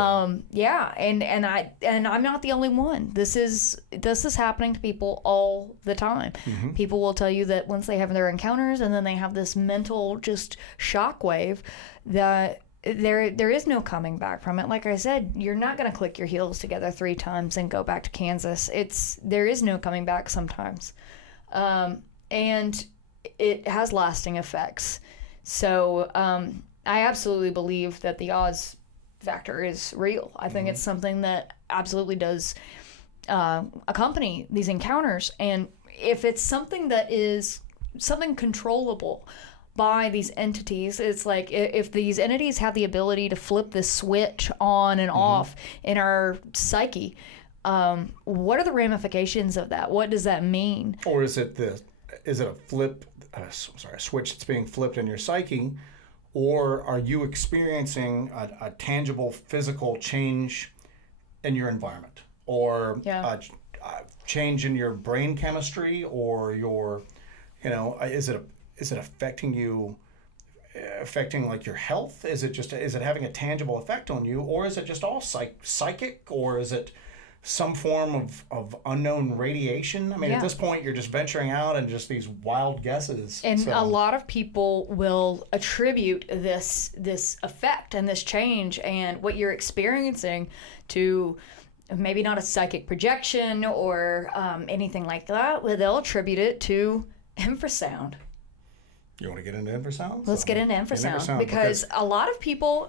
And I'm not the only one. This is happening to people all the time. People will tell you that once they have their encounters, and then they have this mental just shockwave, that there is no coming back from it. Like I said, you're not going to click your heels together 3 times and go back to Kansas. There is no coming back sometimes, and it has lasting effects. So I absolutely believe that the Oz factor is real. I think it's something that absolutely does accompany these encounters. And if it's something that is something controllable by these entities, it's like if these entities have the ability to flip this switch on and off in our psyche, what are the ramifications of that? What does that mean? Or is it a switch that's being flipped in your psyche? Or are you experiencing a tangible physical change in your environment, or a change in your brain chemistry, or your, is it affecting you, affecting like your health? Is it having a tangible effect on you, or is it just all psychic, or is it some form of unknown radiation? I mean, at this point, you're just venturing out and just these wild guesses. And a lot of people will attribute this effect and this change and what you're experiencing to maybe not a psychic projection or anything like that, but they'll attribute it to infrasound. You want to get into infrasound? Let's get into infrasound, because a lot of people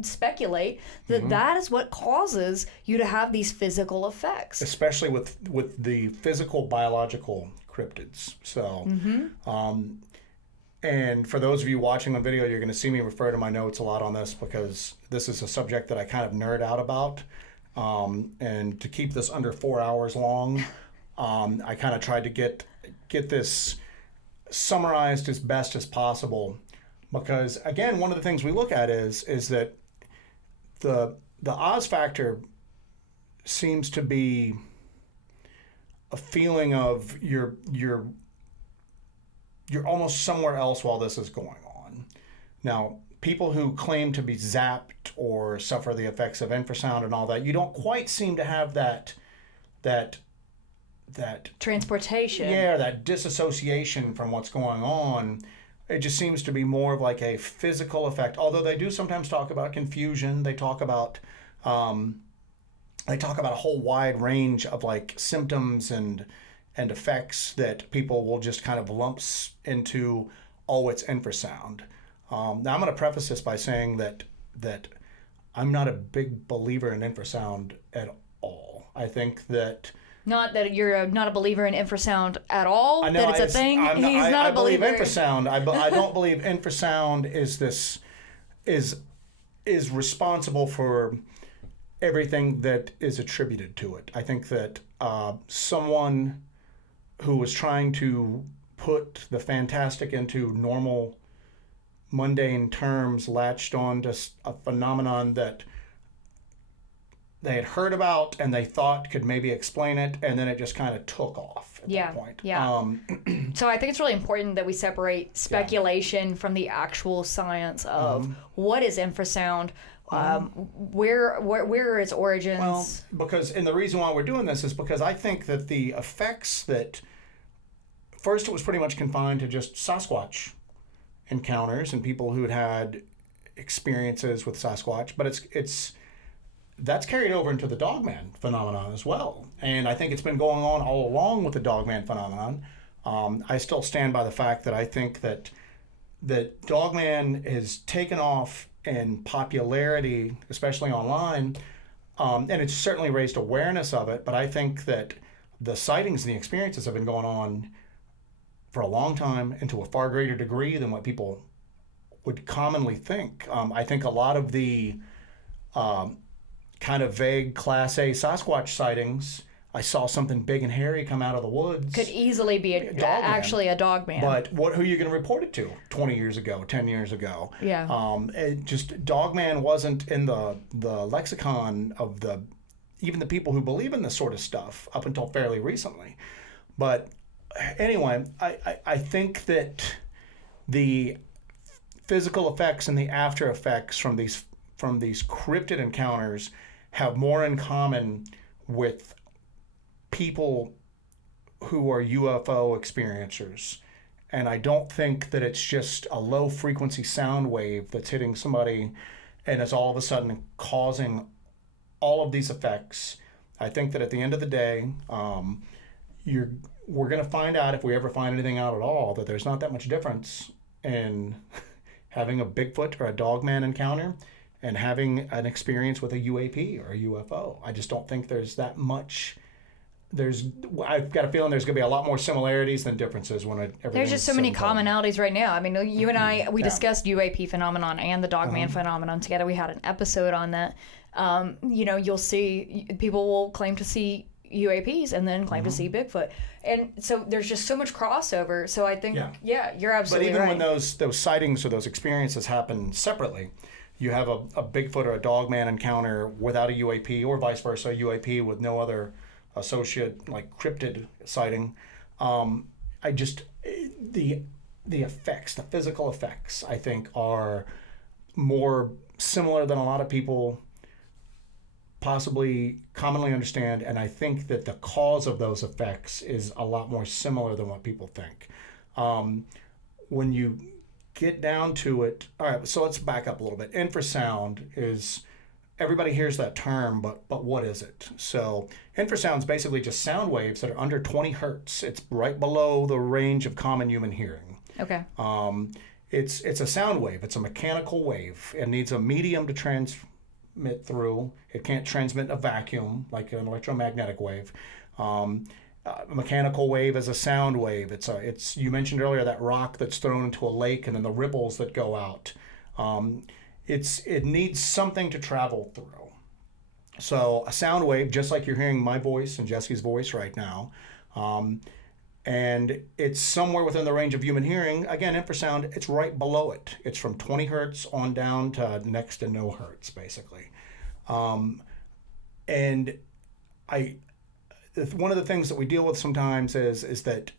speculate that that is what causes you to have these physical effects. Especially with the physical biological cryptids. So, and for those of you watching on video, you're going to see me refer to my notes a lot on this, because this is a subject that I kind of nerd out about. And to keep this under 4 hours long, I kind of tried to get this summarized as best as possible, because again, one of the things we look at is that the Oz factor seems to be a feeling of you're almost somewhere else while this is going on. Now, people who claim to be zapped or suffer the effects of infrasound and all that, you don't quite seem to have that transportation. Yeah, that disassociation from what's going on. It just seems to be more of like a physical effect. Although they do sometimes talk about confusion. They talk about a whole wide range of like symptoms and and effects that people will just kind of lumps into, oh, it's infrasound. Now I'm going to preface this by saying that I'm not a big believer in infrasound at all. I think that... Not that you're not a believer in infrasound at all, I know, that it's a thing. He's not a believer. I believe infrasound. I don't believe infrasound is responsible for everything that is attributed to it. I think that someone who was trying to put the fantastic into normal, mundane terms latched on to a phenomenon that they had heard about and they thought could maybe explain it, and then it just kind of took off at that point. Yeah. So I think it's really important that we separate speculation from the actual science of what is infrasound, where are its origins. Well, and the reason why we're doing this is because I think that the effects that, first it was pretty much confined to just Sasquatch encounters and people who had experiences with Sasquatch, but that's carried over into the Dogman phenomenon as well. And I think it's been going on all along with the Dogman phenomenon. I still stand by the fact that I think that Dogman has taken off in popularity, especially online, and it's certainly raised awareness of it, but I think that the sightings and the experiences have been going on for a long time and to a far greater degree than what people would commonly think. I think a lot of the kind of vague Class A Sasquatch sightings, I saw something big and hairy come out of the woods. Could easily be actually a Dogman. But who are you going to report it to 20 years ago, 10 years ago? Yeah. Dogman wasn't in the lexicon of even the people who believe in this sort of stuff up until fairly recently. But anyway, I think that the physical effects and the after effects from these cryptid encounters have more in common with people who are UFO experiencers. And I don't think that it's just a low frequency sound wave that's hitting somebody and is all of a sudden causing all of these effects. I think that at the end of the day, we're going to find out, if we ever find anything out at all, that there's not that much difference in having a Bigfoot or a Dogman encounter and having an experience with a UAP or a UFO. I just don't think there's that much. I've got a feeling there's going to be a lot more similarities than differences when everything's there's just so many commonalities right now. I mean, you and I, we discussed UAP phenomenon and the Dogman phenomenon together. We had an episode on that. You'll see people will claim to see UAPs and then claim to see Bigfoot. And so there's just so much crossover. So I think, you're absolutely right. But even when those sightings or those experiences happen separately, you have a Bigfoot or a Dogman encounter without a UAP, or vice versa, a UAP with no other associate, like cryptid sighting. The effects, the physical effects, I think, are more similar than a lot of people possibly commonly understand, and I think that the cause of those effects is a lot more similar than what people think. When you get down to it, all right, so let's back up a little bit. Infrasound is, everybody hears that term, but what is it? So infrasound is basically just sound waves that are under 20 hertz. It's right below the range of common human hearing. Okay. It's a sound wave. It's a mechanical wave. It needs a medium to transmit through. It can't transmit a vacuum like an electromagnetic wave. A mechanical wave is a sound wave. It's you mentioned earlier that rock that's thrown into a lake and then the ripples that go out. It needs something to travel through. So a sound wave, just like you're hearing my voice and Jessi's voice right now, and it's somewhere within the range of human hearing. Again, infrasound, it's right below it. It's from 20 hertz on down to next to no hertz, basically. And one of the things that we deal with sometimes is that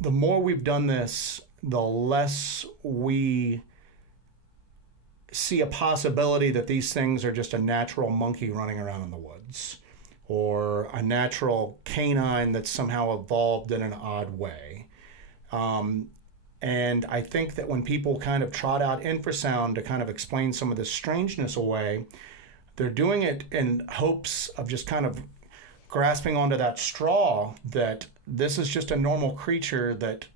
the more we've done this, the less we see a possibility that these things are just a natural monkey running around in the woods or a natural canine that's somehow evolved in an odd way. And I think that when people kind of trot out infrasound to kind of explain some of this strangeness away, they're doing it in hopes of just kind of grasping onto that straw that this is just a normal creature that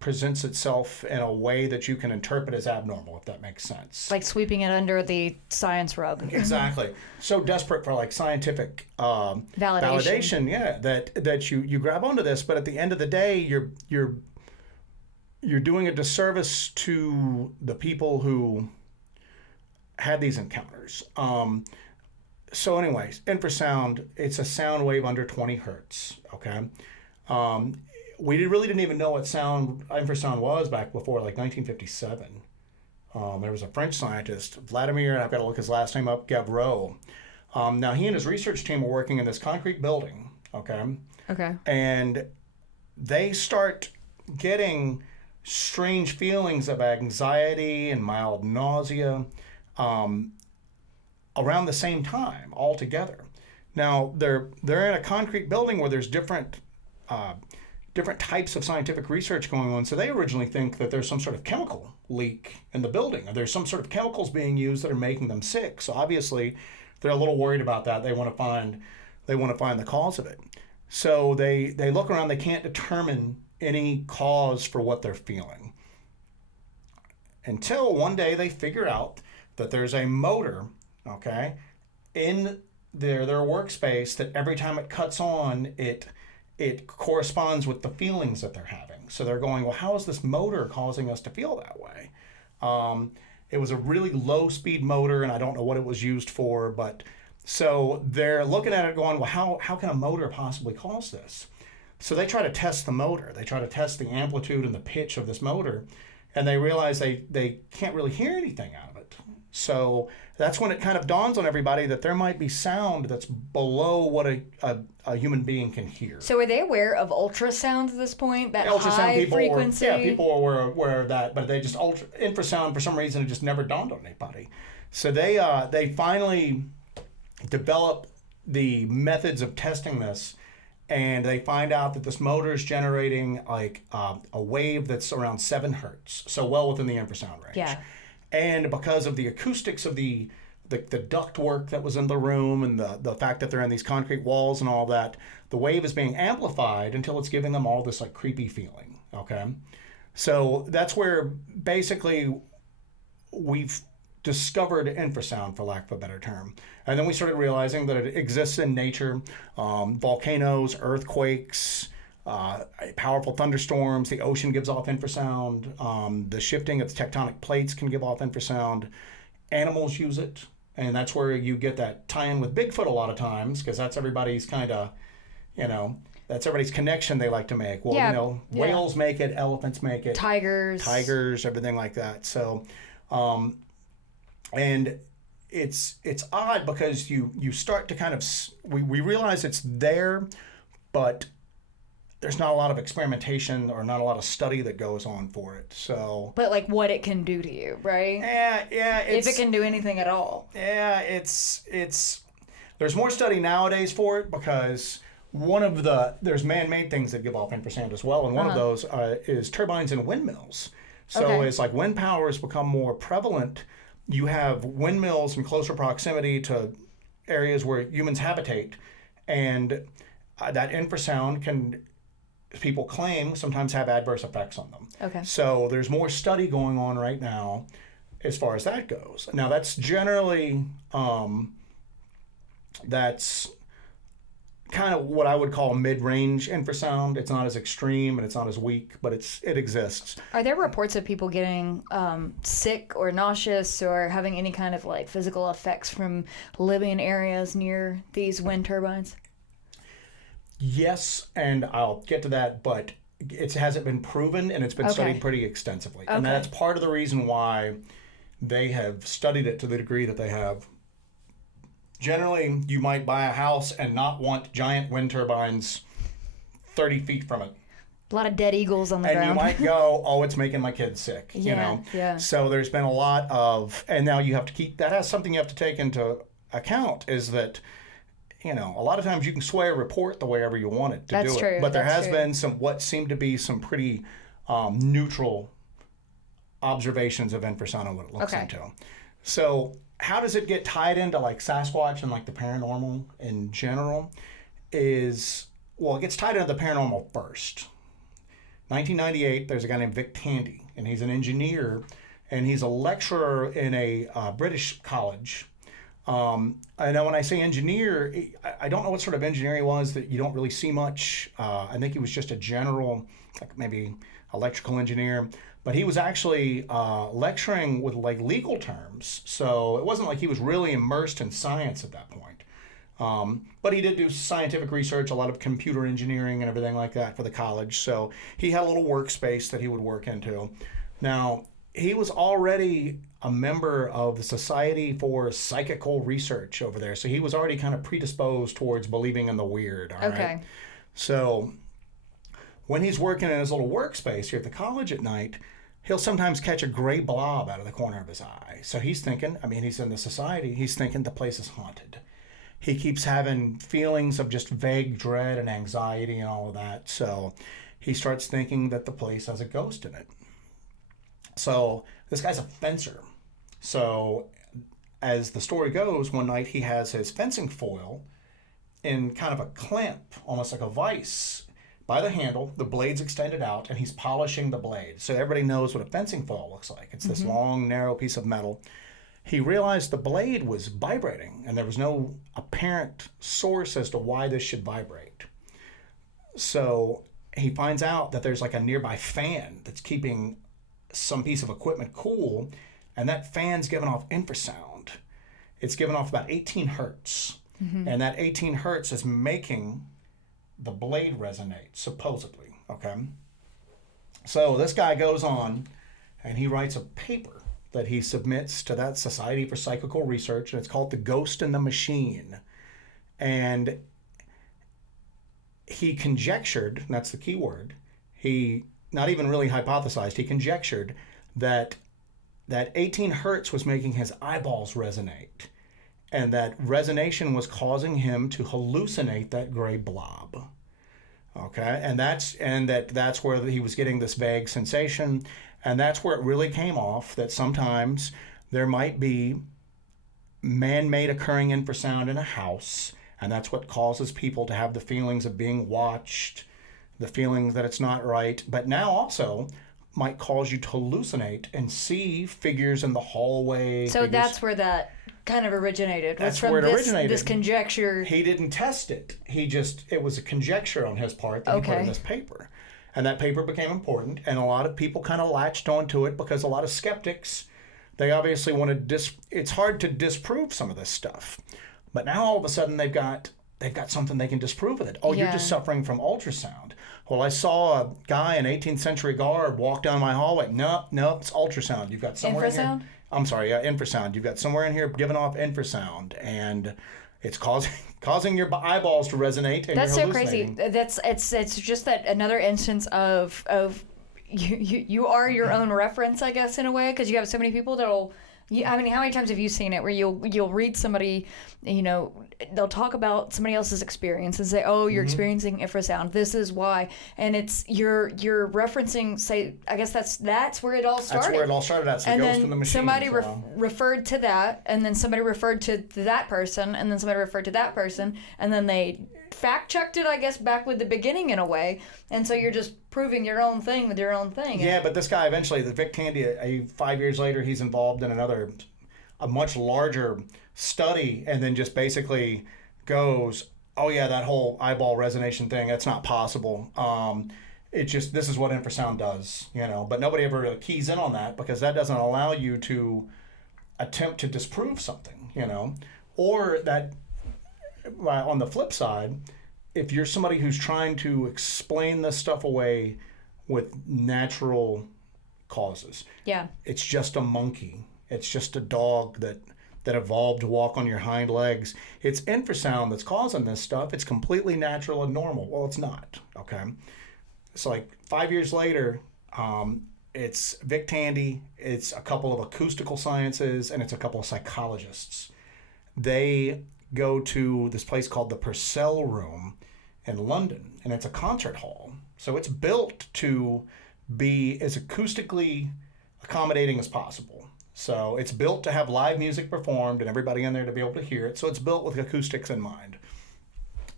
presents itself in a way that you can interpret as abnormal, if that makes sense. Like sweeping it under the science rug. Exactly. So desperate for like scientific validation, yeah, that you grab onto this, but at the end of the day, you're doing a disservice to the people who had these encounters. So anyways, infrasound, it's a sound wave under 20 hertz, okay? We really didn't even know what infrasound was back before like 1957. There was a French scientist, Vladimir, and I've got to look his last name up, Gavreau. Now he and his research team were working in this concrete building, okay? Okay. And they start getting strange feelings of anxiety and mild nausea around the same time all together. Now they're in a concrete building where there's different types of scientific research going on. So they originally think that there's some sort of chemical leak in the building, or there's some sort of chemicals being used that are making them sick. So obviously they're a little worried about that. They want to find the cause of it. So they look around, they can't determine any cause for what they're feeling. Until one day they figure out that there's a motor, okay, in their workspace that every time it cuts on, it corresponds with the feelings that they're having. So they're going, well, how is this motor causing us to feel that way? It was a really low speed motor, and I don't know what it was used for, but so they're looking at it going, well, how can a motor possibly cause this? So they try to test the motor. They try to test the amplitude and the pitch of this motor, and they realize they can't really hear anything out of it. So that's when it kind of dawns on everybody that there might be sound that's below what a human being can hear. So are they aware of ultrasound at this point? That high frequency? People were aware of that, but they just infrasound for some reason it just never dawned on anybody. So they finally develop the methods of testing this, and they find out that this motor is generating like a wave that's around 7 hertz, so well within the infrasound range. Yeah. And because of the acoustics of the duct work that was in the room and the fact that they're in these concrete walls and all that, the wave is being amplified until it's giving them all this like creepy feeling, okay? So that's where basically we've discovered infrasound, for lack of a better term. And then we started realizing that it exists in nature, volcanoes, earthquakes, powerful thunderstorms, the ocean gives off infrasound, the shifting of the tectonic plates can give off infrasound, animals use it, and that's where you get that tie-in with Bigfoot a lot of times, because that's everybody's kind of, that's everybody's connection they like to make. Well, whales make it, elephants make it. Tigers, everything like that. So, and it's odd because you start to kind of, we realize it's there, but there's not a lot of experimentation or not a lot of study that goes on for it. So, but like what it can do to you, right? Yeah. If it can do anything at all. Yeah, it's there's more study nowadays for it because there's man-made things that give off infrasound as well, and one of those is turbines and windmills. So as like wind power has become more prevalent, you have windmills in closer proximity to areas where humans habitate, and that infrasound can, people claim, sometimes have adverse effects on them. Okay. So there's more study going on right now as far as that goes. Now that's generally, that's kind of what I would call mid-range infrasound. It's not as extreme and it's not as weak, but it exists. Are there reports of people getting sick or nauseous or having any kind of like physical effects from living in areas near these wind turbines? Yes, and I'll get to that, but it hasn't been proven, and it's been studied pretty extensively. And that's part of the reason why they have studied it to the degree that they have. Generally, you might buy a house and not want giant wind turbines 30 feet from it. A lot of dead eagles on the ground. And you might go, oh, it's making my kids sick, Yeah. So there's been a lot of, and now you have to keep, that has something you have to take into account, is that a lot of times you can sway a report the way ever you want it to That's do true. it. But there That's has been what seemed to be some pretty neutral observations of infrasound and what it looks into. So how does it get tied into like Sasquatch and like the paranormal in general is Well, it gets tied into the paranormal first. 1998, there's a guy named Vic Tandy, and he's an engineer, and he's a lecturer in a British college. I know when I say engineer, I don't know what sort of engineer he was, that you don't really see much. I think he was just a general, like maybe electrical engineer, but he was actually lecturing with like legal terms. So it wasn't like he was really immersed in science at that point. But he did do scientific research, a lot of computer engineering and everything like that for the college. So he had a little workspace that he would work into. Now, he was already a member of the Society for Psychical Research over there. So he was already kind of predisposed towards believing in the weird. All Okay. right? So when he's working in his little workspace here at the college at night, he'll sometimes catch a gray blob out of the corner of his eye. So he's thinking, I mean, he's in the society, he's thinking the place is haunted. He keeps having feelings of just vague dread and anxiety and all of that. So he starts thinking that the place has a ghost in it. So this guy's a fencer. So as the story goes, one night he has his fencing foil in kind of a clamp, almost like a vise, by the handle. The blade's extended out, and he's polishing the blade. So everybody knows what a fencing foil looks like. It's this long, narrow piece of metal. He realized the blade was vibrating, and there was no apparent source as to why this should vibrate. So he finds out that there's like a nearby fan that's keeping some piece of equipment cool, and that fan's giving off infrasound. It's giving off about 18 hertz, and that 18 hertz is making the blade resonate, supposedly, okay? So this guy goes on, and he writes a paper that he submits to that Society for Psychical Research, and it's called The Ghost in the Machine. And he conjectured, and that's the key word, he not even really hypothesized, he conjectured that 18 hertz was making his eyeballs resonate, and that resonation was causing him to hallucinate that gray blob. Okay, and that's where he was getting this vague sensation, and that's where it really came off that sometimes there might be man-made occurring infrasound in a house, and that's what causes people to have the feelings of being watched, the feeling that it's not right, but now also might cause you to hallucinate and see figures in the hallway. So that's where that kind of originated. That's from where it this, originated. This conjecture. He didn't test it. It was a conjecture on his part that he put in this paper. And that paper became important, and a lot of people kind of latched onto it because a lot of skeptics, they obviously want to it's hard to disprove some of this stuff. But now all of a sudden they've got something they can disprove with it. Oh, you're just suffering from ultrasound. Well, I saw a guy in 18th century garb walk down my hallway. No, it's ultrasound. You've got somewhere in here. I'm sorry, infrasound. You've got somewhere in here giving off infrasound, and it's causing your eyeballs to resonate. And That's you're so crazy. It's just that another instance of you are your own reference, I guess, in a way, because you have so many people that'll. I mean, how many times have you seen it where you'll read somebody, they'll talk about somebody else's experience and say, "Oh, you're experiencing infrasound. This is why," and it's you're referencing. Say, I guess that's where it all started. That's where it all started. That's the ghost in the machine. Somebody referred to that, and then somebody referred to that person, and then somebody referred to that person, and then they fact checked it, I guess, back with the beginning in a way, and so you're just proving your own thing with your own thing. Yeah, but this guy eventually, the Vic Tandy, 5 years later, he's involved in a much larger study, and then just basically goes, oh yeah, that whole eyeball resonation thing, that's not possible. This is what infrasound does, but nobody ever keys in on that because that doesn't allow you to attempt to disprove something, or that on the flip side, if you're somebody who's trying to explain this stuff away with natural causes, it's just a monkey. It's just a dog that evolved to walk on your hind legs. It's infrasound that's causing this stuff. It's completely natural and normal. Well, it's not, okay? It's like 5 years later, it's Vic Tandy, it's a couple of acoustical sciences, and it's a couple of psychologists. They go to this place called the Purcell Room in London, and it's a concert hall. So it's built to be as acoustically accommodating as possible. So it's built to have live music performed and everybody in there to be able to hear it. So it's built with acoustics in mind.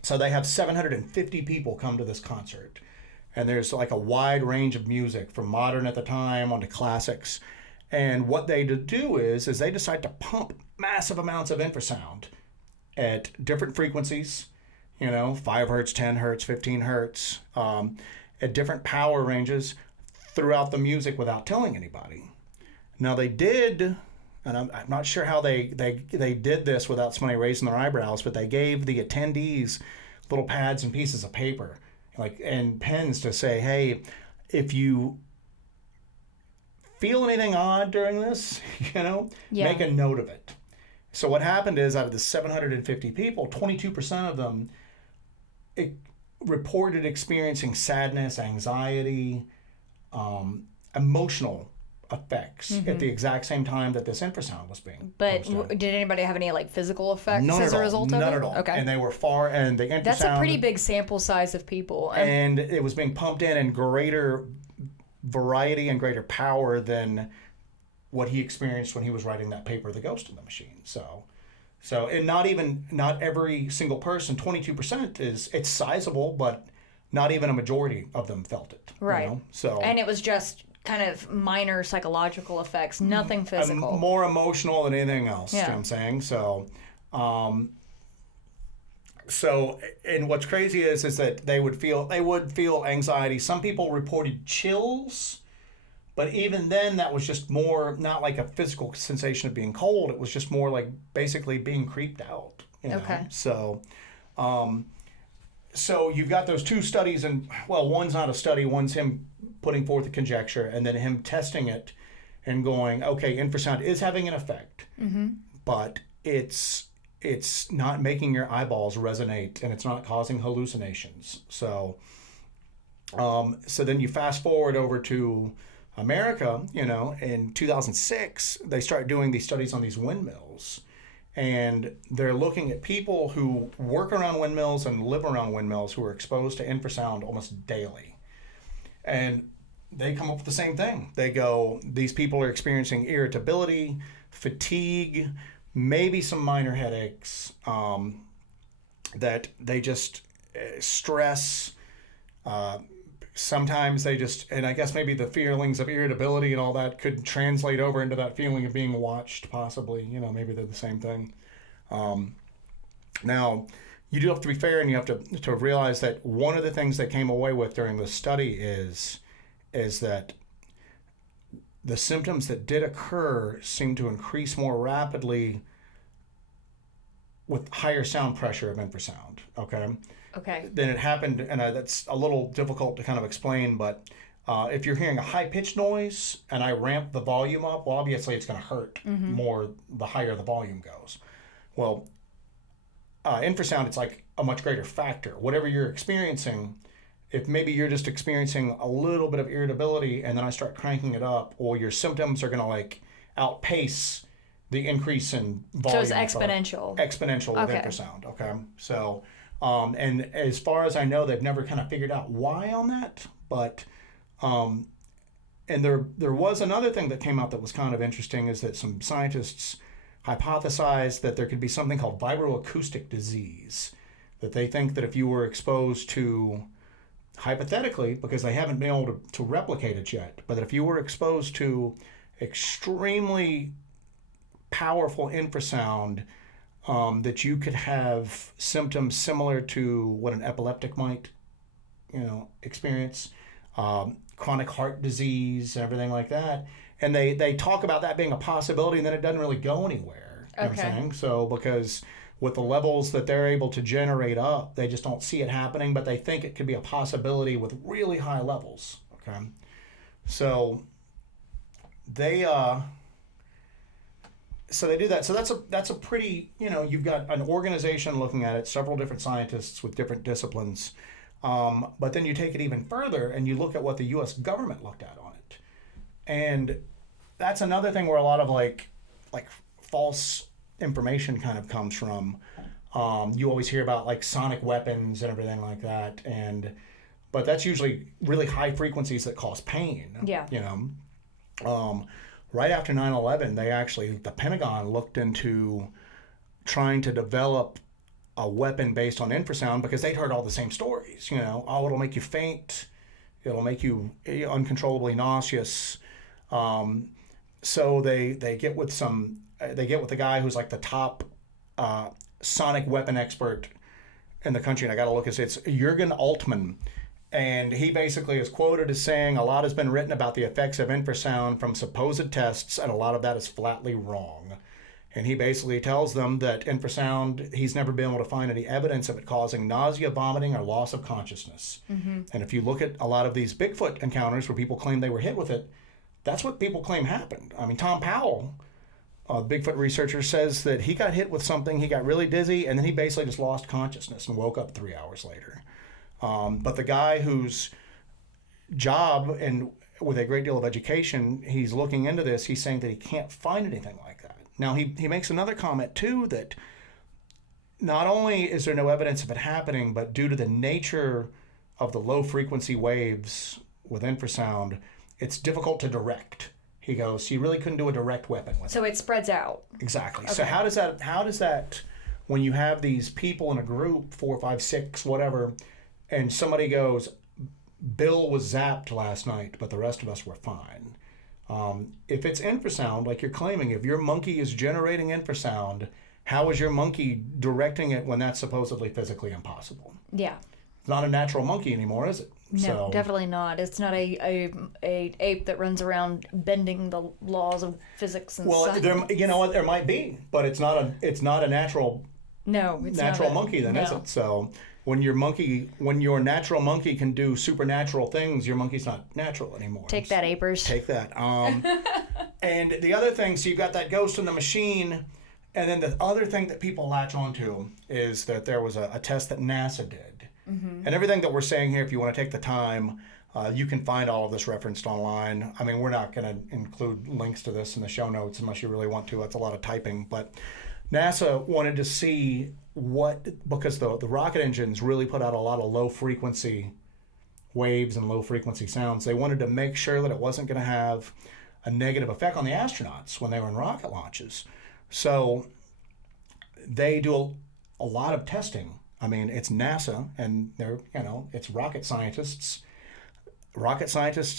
So they have 750 people come to this concert. And there's like a wide range of music from modern at the time onto classics. And what they do is they decide to pump massive amounts of infrasound at different frequencies, 5 hertz, 10 hertz, 15 hertz, at different power ranges throughout the music without telling anybody. Now they did, and I'm not sure how they did this without somebody raising their eyebrows, but they gave the attendees little pads and pieces of paper and pens to say, hey, if you feel anything odd during this, make a note of it. So what happened is out of the 750 people, 22% of them reported experiencing sadness, anxiety, emotional effects at the exact same time that this infrasound was being posted. Did anybody have any physical effects as a result of it? None at all. Okay. And they were and the infrasound... That's a pretty big sample size of people. And it was being pumped in greater variety and greater power than what he experienced when he was writing that paper, The Ghost in the Machine. So and not every single person, 22% it's sizable, but not even a majority of them felt it. Right. So and it was just kind of minor psychological effects, nothing physical. More emotional than anything else, yeah. You know what I'm saying? So, and what's crazy is that they would feel anxiety. Some people reported chills, but even then that was just more, not like a physical sensation of being cold. It was just more like basically being creeped out. Okay. So you've got those two studies, and one's not a study, one's him putting forth a conjecture, and then him testing it and going, okay, infrasound is having an effect, but it's not making your eyeballs resonate, and it's not causing hallucinations. So then you fast forward over to America, in 2006, they start doing these studies on these windmills. And they're looking at people who work around windmills and live around windmills who are exposed to infrasound almost daily. And they come up with the same thing. They go, these people are experiencing irritability, fatigue, maybe some minor headaches, that they just stress. Sometimes they just, and I guess maybe the feelings of irritability and all that could translate over into that feeling of being watched, possibly. Maybe they're the same thing. Now, you do have to be fair, and you have to realize that one of the things they came away with during the study is that the symptoms that did occur seem to increase more rapidly with higher sound pressure of infrasound. Okay. Then it happened, and that's a little difficult to kind of explain, but if you're hearing a high-pitched noise and I ramp the volume up, well, obviously it's going to hurt more the higher the volume goes. Well, infrasound, it's like a much greater factor. Whatever you're experiencing, if maybe you're just experiencing a little bit of irritability and then I start cranking it up, well, your symptoms are going to outpace the increase in volume. So it's exponential. Exponential with infrasound, okay? So... and as far as I know, they've never kind of figured out why on that. But, and there was another thing that came out that was kind of interesting, is that some scientists hypothesized that there could be something called vibroacoustic disease, that they think that if you were exposed to, hypothetically, because they haven't been able to replicate it yet, but that if you were exposed to extremely powerful infrasound, that you could have symptoms similar to what an epileptic might, experience, chronic heart disease and everything like that. And they talk about that being a possibility, and then it doesn't really go anywhere. You know what I'm saying? So because with the levels that they're able to generate up, they just don't see it happening, but they think it could be a possibility with really high levels. Okay. So they do that. So that's a pretty, you've got an organization looking at it, several different scientists with different disciplines. But then you take it even further and you look at what the U.S. government looked at on it. And that's another thing where a lot of like false information kind of comes from. You always hear about sonic weapons and everything like that. But that's usually really high frequencies that cause pain. Yeah. Right after 9/11, the Pentagon looked into trying to develop a weapon based on infrasound because they'd heard all the same stories. You know, oh, it'll make you faint, it'll make you uncontrollably nauseous. So they get with the guy who's like the top sonic weapon expert in the country, and I got to look at it. It's Jurgen Altman. And he basically is quoted as saying, a lot has been written about the effects of infrasound from supposed tests, and a lot of that is flatly wrong. And he basically tells them that infrasound, he's never been able to find any evidence of it causing nausea, vomiting, or loss of consciousness. Mm-hmm. And if you look at a lot of these Bigfoot encounters where people claim they were hit with it, that's what people claim happened. I mean, Tom Powell, a Bigfoot researcher, says that he got hit with something, he got really dizzy, and then he basically just lost consciousness and woke up 3 hours later. But the guy whose job, and with a great deal of education, he's looking into this, he's saying that he can't find anything like that. Now, he makes another comment, too, that not only is there no evidence of it happening, but due to the nature of the low-frequency waves with infrasound, it's difficult to direct. He goes, so you really couldn't do a direct weapon with it. So it spreads out. Exactly. Okay. So how does that, when you have these people in a group, 4, 5, 6, whatever, and somebody goes, Bill was zapped last night, but the rest of us were fine. If it's infrasound, like you're claiming, if your monkey is generating infrasound, how is your monkey directing it when that's supposedly physically impossible? Yeah. It's not a natural monkey anymore, is it? No, definitely not. It's not a ape that runs around bending the laws of physics and science. Well, you know what? There might be, but it's not a natural. No, it's natural not monkey, then, is it? So when your natural monkey can do supernatural things, your monkey's not natural anymore. Take that, apers. Take that. And the other thing, so you've got that ghost in the machine, and then the other thing that people latch onto is that there was a test that NASA did. Mm-hmm. And everything that we're saying here, if you want to take the time, you can find all of this referenced online. I mean, we're not going to include links to this in the show notes unless you really want to. That's a lot of typing. But NASA wanted to see because the rocket engines really put out a lot of low-frequency waves and low-frequency sounds. They wanted to make sure that it wasn't going to have a negative effect on the astronauts when they were in rocket launches. So they do a lot of testing. I mean, it's NASA, and it's rocket scientists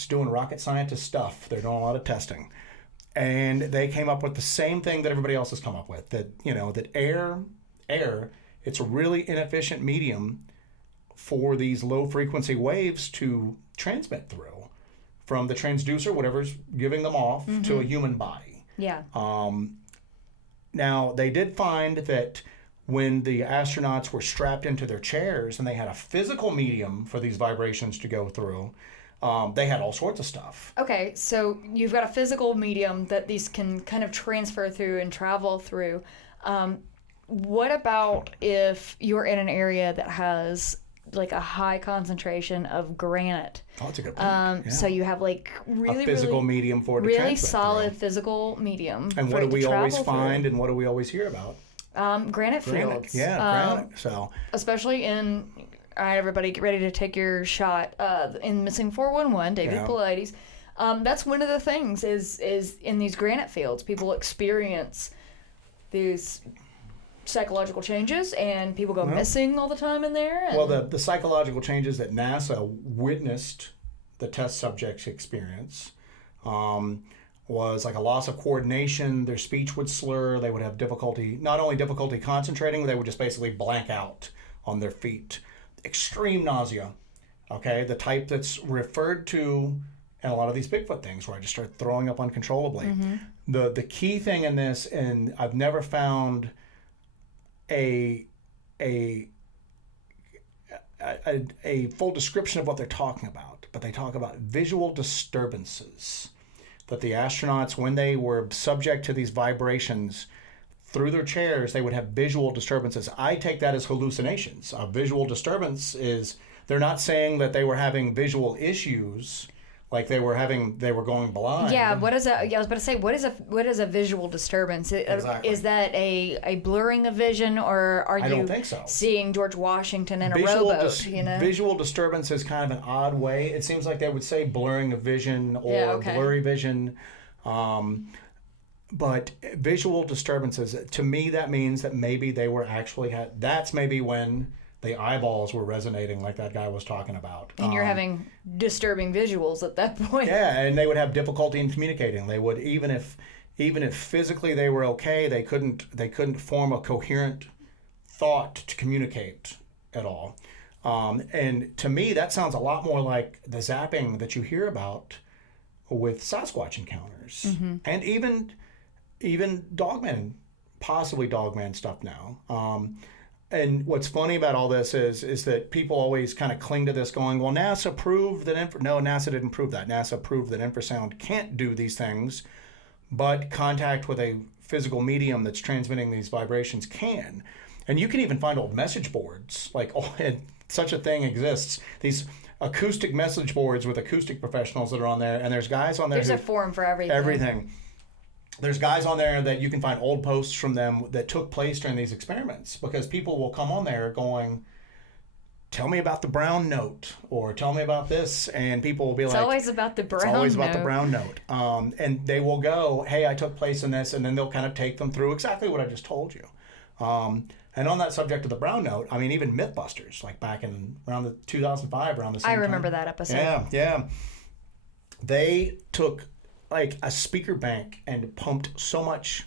doing rocket scientist stuff. They're doing a lot of testing. And they came up with the same thing that everybody else has come up with, that air, it's a really inefficient medium for these low-frequency waves to transmit through from the transducer, whatever's giving them off, mm-hmm. to a human body. Yeah. Now, they did find that when the astronauts were strapped into their chairs and they had a physical medium for these vibrations to go through, they had all sorts of stuff. Okay, so you've got a physical medium that these can kind of transfer through and travel through. What about if you're in an area that has like a high concentration of granite? Oh, that's a good point. So you have like a physical medium for it to really transmit solid through. Physical medium. And what do we always find, and what do we always hear about? Granite fields. Yeah, granite. So especially in, all right, everybody, get ready to take your shot. In Missing 411, David Paulides. That's one of the things is in these granite fields, people experience these psychological changes, and people go missing all the time in there. And... Well, the psychological changes that NASA witnessed the test subjects experience was like a loss of coordination. Their speech would slur. They would have not only difficulty concentrating, they would just basically blank out on their feet. Extreme nausea, okay? The type that's referred to in a lot of these Bigfoot things where I just start throwing up uncontrollably. Mm-hmm. The key thing in this, and I've never found a full description of what they're talking about, but they talk about visual disturbances. That the astronauts, when they were subject to these vibrations through their chairs, they would have visual disturbances. I take that as hallucinations. A visual disturbance is, they're not saying that they were having visual issues, like they were going blind. Yeah, what is a? Yeah, I was about to say, what is a visual disturbance? Exactly. Is that a blurring of vision, or are I you don't think so. Seeing George Washington in a rowboat? Visual disturbance is kind of an odd way. It seems like they would say blurring of vision or blurry vision. But visual disturbances, to me, that means that maybe they were actually that's maybe when the eyeballs were resonating like that guy was talking about. And you're having disturbing visuals at that point. Yeah, and they would have difficulty in communicating. They would, even if physically they were okay, they couldn't form a coherent thought to communicate at all. And to me, that sounds a lot more like the zapping that you hear about with Sasquatch encounters, and even Dogman, possibly Dogman stuff now. And what's funny about all this is that people always kind of cling to this, going, "Well, NASA proved that." No, NASA didn't prove that. NASA proved that infrasound can't do these things, but contact with a physical medium that's transmitting these vibrations can. And you can even find old message boards, like, and such a thing exists. These acoustic message boards with acoustic professionals that are on there, and there's guys on there. There's a forum for everything. Everything. There's guys on there that you can find old posts from them that took place during these experiments, because people will come on there going, "Tell me about the brown note," or "Tell me about this," and people will be It's always about the brown note. It's always about the brown note. And they will go, "Hey, I took place in this," and then they'll kind of take them through exactly what I just told you. And on that subject of the brown note, I mean, even Mythbusters, like back in around the 2005, around the same I time. remember that episode. Yeah. They took like a speaker bank and pumped so much.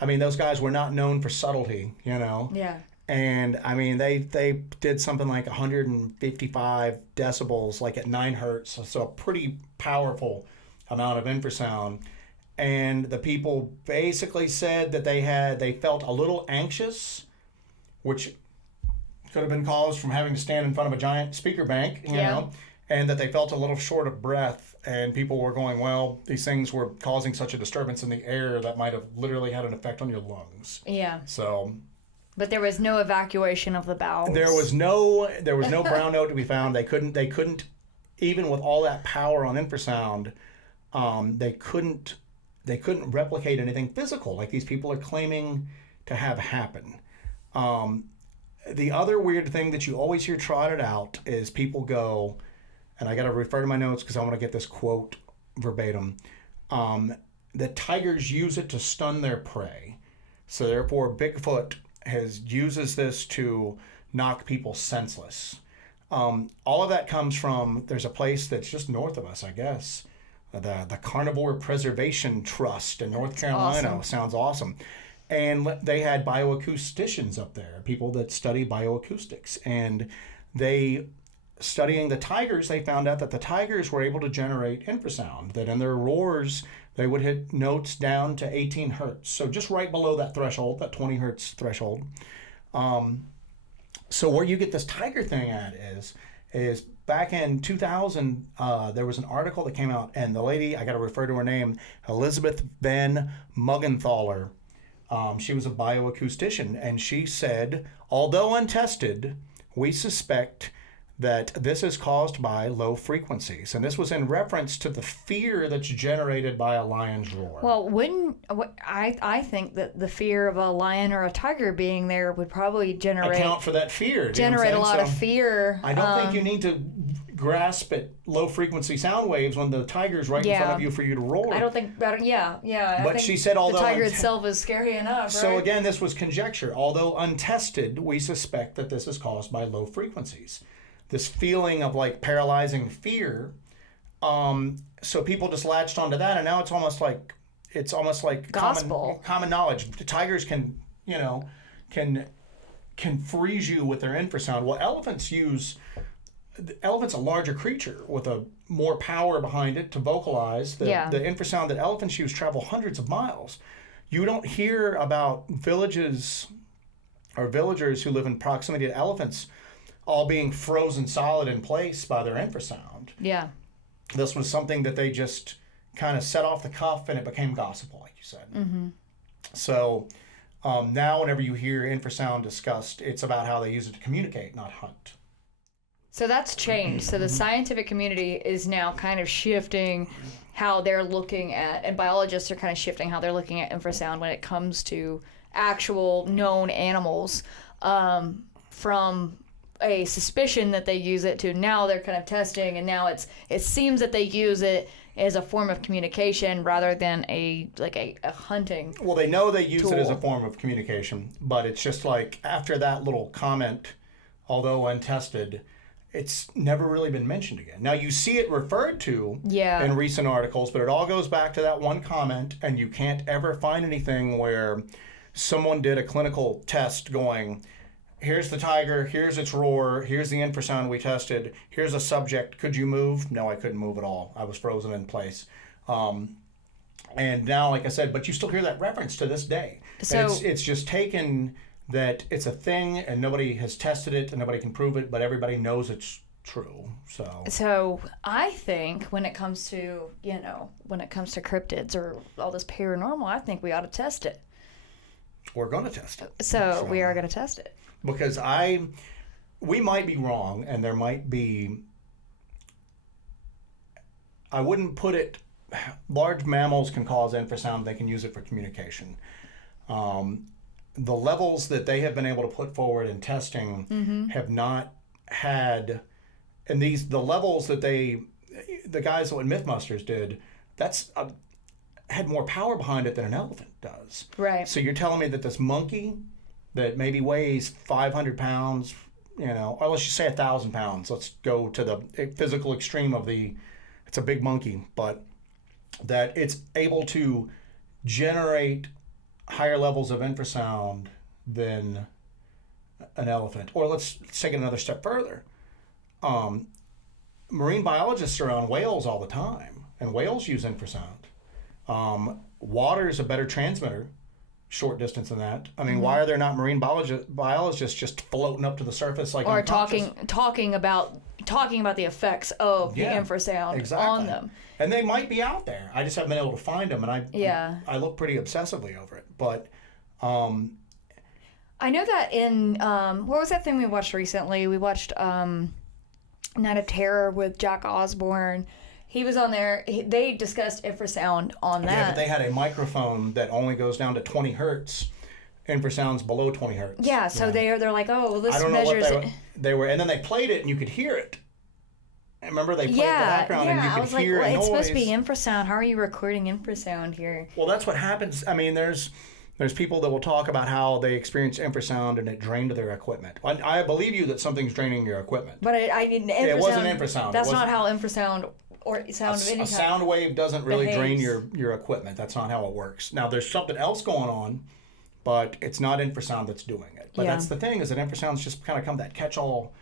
I mean, those guys were not known for subtlety, you know. Yeah. And I mean, they did something like 155 decibels, like at 9 hertz, so a pretty powerful amount of infrasound. And the people basically said that they felt a little anxious, which could have been caused from having to stand in front of a giant speaker bank, you know, and that they felt a little short of breath. And people were going, well, these things were causing such a disturbance in the air that might have literally had an effect on your lungs. Yeah. So. But there was no evacuation of the bowels. There was no brown note to be found. They couldn't, even with all that power on infrasound, they couldn't replicate anything physical like these people are claiming to have happen. The other weird thing that you always hear trotted out is people go, and I got to refer to my notes because I want to get this quote verbatim, that tigers use it to stun their prey. So therefore, Bigfoot uses this to knock people senseless. All of that comes from, there's a place that's just north of us, I guess, the Carnivore Preservation Trust in North Carolina. Awesome. Sounds awesome. And they had bioacousticians up there, people that study bioacoustics. And studying the tigers, they found out that the tigers were able to generate infrasound, that in their roars, they would hit notes down to 18 hertz. So just right below that threshold, that 20 hertz threshold. So where you get this tiger thing at is back in 2000, there was an article that came out, and the lady, I got to refer to her name, Elizabeth Van Muggenthaler. She was a bioacoustician, and she said, although untested, we suspect that this is caused by low frequencies. And this was in reference to the fear that's generated by a lion's roar. Well, I think that the fear of a lion or a tiger being there would probably account for that fear. Generate a lot of fear. I don't think you need to grasp at low frequency sound waves when the tiger's right in front of you for you to roar. I don't think, yeah. I but think she said, although the tiger itself is scary enough, So right? again, this was conjecture. Although untested, we suspect that this is caused by low frequencies. This feeling of like paralyzing fear. So people just latched onto that, and now it's almost like gospel. Common knowledge. The tigers can freeze you with their infrasound. Well, elephant's a larger creature with a more power behind it to vocalize. The infrasound that elephants use travel hundreds of miles. You don't hear about villages or villagers who live in proximity to elephants all being frozen solid in place by their infrasound. Yeah. This was something that they just kind of set off the cuff, and it became gospel, like you said. Mm-hmm. So now whenever you hear infrasound discussed, it's about how they use it to communicate, not hunt. So that's changed. So the scientific community is now kind of shifting how they're looking at, and biologists are kind of shifting how they're looking at infrasound when it comes to actual known animals, from a suspicion that they use it to now they're kind of testing, and now it seems that they use it is a form of communication rather than a hunting. Well, they know they use tool. it as a form of communication, but it's just like after that little comment, although untested, it's never really been mentioned again. Now you see it referred to in recent articles, but it all goes back to that one comment, and you can't ever find anything where someone did a clinical test going, here's the tiger, here's its roar, here's the infrasound we tested, here's a subject, could you move? No, I couldn't move at all. I was frozen in place. And now, like I said, but you still hear that reference to this day. So it's just taken that it's a thing and nobody has tested it and nobody can prove it, but everybody knows it's true. So I think when it comes to cryptids or all this paranormal, I think we ought to test it. We're going to test it. So we are going to test it. Because we might be wrong, and there might be, I wouldn't put it, large mammals can cause infrasound, they can use it for communication. The levels that they have been able to put forward in testing have not had, and the levels that the guys at Mythbusters did, had more power behind it than an elephant does. Right. So you're telling me that this monkey that maybe weighs 500 pounds, or let's just say 1,000 pounds. Let's go to the physical extreme of it's a big monkey, but that it's able to generate higher levels of infrasound than an elephant. Or let's take it another step further. Marine biologists are on whales all the time, and whales use infrasound. Water is a better transmitter, short distance than that. I mean, why are there not marine biologists just floating up to the surface like or talking about the effects of the infrasound on them? And they might be out there. I just haven't been able to find them, and I look pretty obsessively over it. But I know that in what was that thing we watched recently? We watched Night of Terror with Jack Osborne. He was on there. They discussed infrasound on that. Yeah, but they had a microphone that only goes down to 20 hertz. Infrasound's below 20 hertz. Yeah, so they're like, oh, well, this I don't measures. Know what they were, and then they played it, and you could hear it. I remember they played the background, and you could hear a noise. It's supposed to be infrasound. How are you recording infrasound here? Well, that's what happens. I mean, there's people that will talk about how they experience infrasound and it drained their equipment. I believe you that something's draining your equipment. But it wasn't infrasound. That's not how infrasound or sound of any kind. A sound wave doesn't really drain your equipment. That's not how it works. Now, there's something else going on, but it's not infrasound that's doing it. But that's the thing, is that infrasound's just kind of that catch-all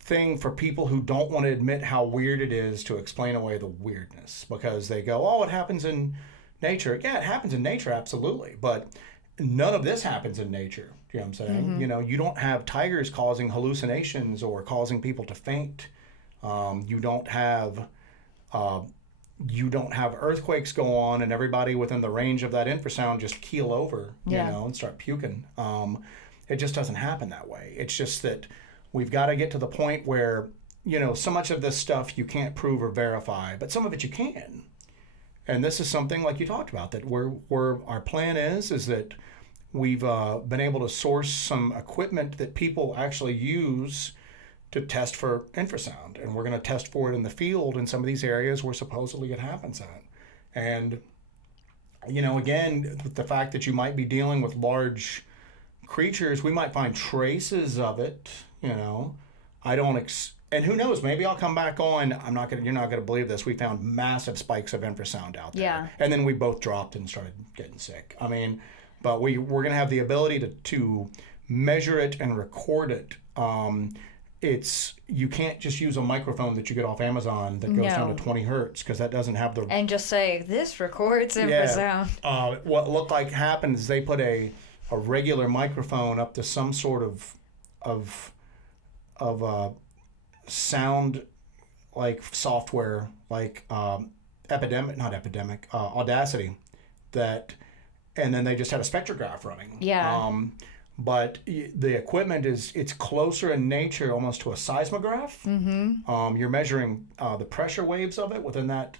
thing for people who don't want to admit how weird it is to explain away the weirdness, because they go, oh, it happens in nature. Yeah, it happens in nature, absolutely. But none of this happens in nature. You know what I'm saying? Mm-hmm. You don't have tigers causing hallucinations or causing people to faint. You don't have earthquakes go on and everybody within the range of that infrasound just keel over, and start puking. It just doesn't happen that way. It's just that we've got to get to the point where, so much of this stuff you can't prove or verify, but some of it you can. And this is something like you talked about, that where our plan is that we've been able to source some equipment that people actually use to test for infrasound, and we're going to test for it in the field in some of these areas where supposedly it happens at. And again, with the fact that you might be dealing with large creatures, we might find traces of it. And who knows? Maybe I'll come back on. You're not gonna believe this. We found massive spikes of infrasound out there. Yeah. And then we both dropped and started getting sick. I mean, but we're gonna have the ability to measure it and record it. You can't just use a microphone that you get off Amazon that goes down to 20 hertz, because that doesn't have the... And just say, this records infrasound. What looked like happened is they put a regular microphone up to some sort of sound like software, like Audacity, and then they just had a spectrograph running. Yeah. But the equipment it's closer in nature almost to a seismograph. Mm-hmm. You're measuring the pressure waves of it within that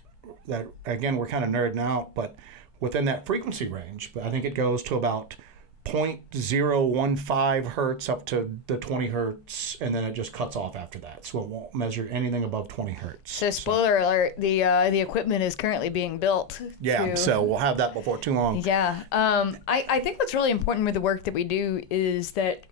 again, we're kind of nerding out, but within that frequency range. But I think it goes to about .015 hertz up to the 20 hertz, and then it just cuts off after that. So it won't measure anything above 20 hertz. So spoiler alert, the equipment is currently being built. Yeah, so we'll have that before too long. Yeah. I think what's really important with the work that we do is that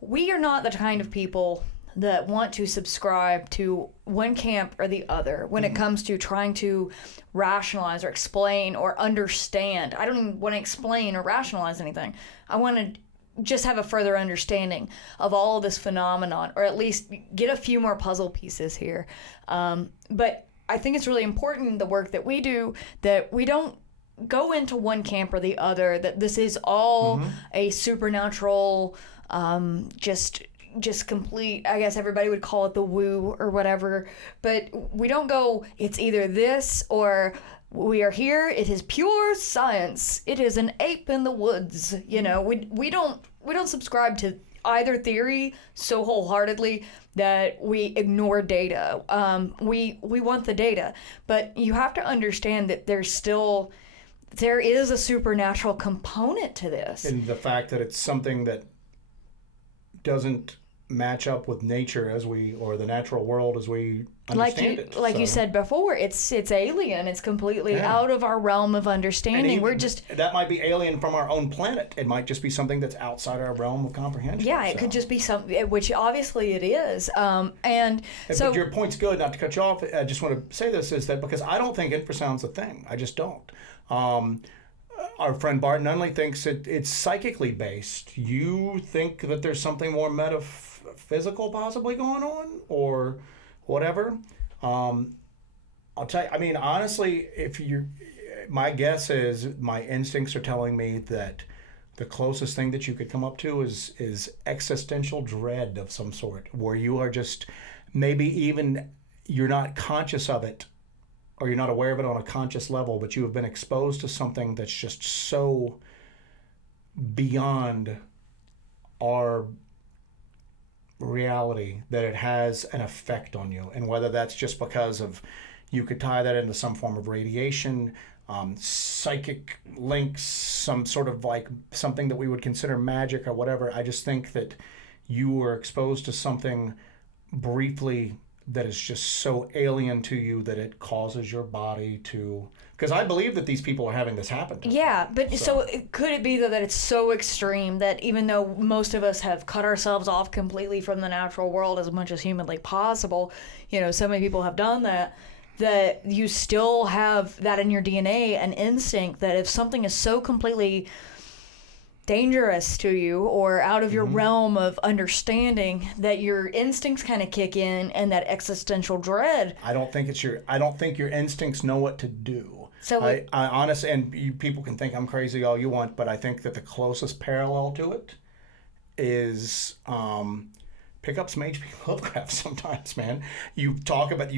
we are not the kind of people that want to subscribe to one camp or the other when it comes to trying to rationalize or explain or understand. I don't even want to explain or rationalize anything. I want to just have a further understanding of all of this phenomenon, or at least get a few more puzzle pieces here. But I think it's really important, the work that we do, that we don't go into one camp or the other, that this is all a supernatural, just complete, I guess everybody would call it the woo or whatever, but we don't go, it's either this or we are here, it is pure science, it is an ape in the woods. You know, we don't subscribe to either theory so wholeheartedly that we ignore data. We want the data, but you have to understand that there is a supernatural component to this. And the fact that it's something that doesn't match up with nature or the natural world as we understand it. Like you said before, it's alien. It's completely out of our realm of understanding. That might be alien from our own planet. It might just be something that's outside our realm of comprehension. Yeah, it could just be something, which obviously it is. But your point's good. Not to cut you off, I just want to say this, is that because I don't think infrasound's a thing. I just don't. Our friend Bart Nunley thinks it's psychically based. You think that there's something more metaphysical possibly going on, or whatever. I'll tell you. I mean, honestly, my guess is my instincts are telling me that the closest thing that you could come up to is existential dread of some sort, where you are just maybe even you're not conscious of it, or you're not aware of it on a conscious level, but you have been exposed to something that's just so beyond our reality that it has an effect on you. And whether that's just because of, you could tie that into some form of radiation, psychic links, some sort of like something that we would consider magic or whatever. I just think that you were exposed to something briefly that is just so alien to you that it causes your body to... Because I believe that these people are having this happen to them. Yeah, but so could it be that it's so extreme that even though most of us have cut ourselves off completely from the natural world as much as humanly possible, you know, so many people have done that, that you still have that in your DNA, an instinct that if something is so completely dangerous to you or out of your realm of understanding, that your instincts kind of kick in, and that existential dread. I don't think your instincts know what to do. So I honestly, and people can think I'm crazy all you want, but I think that the closest parallel to it is pick up some H.P. Lovecraft sometimes, man. You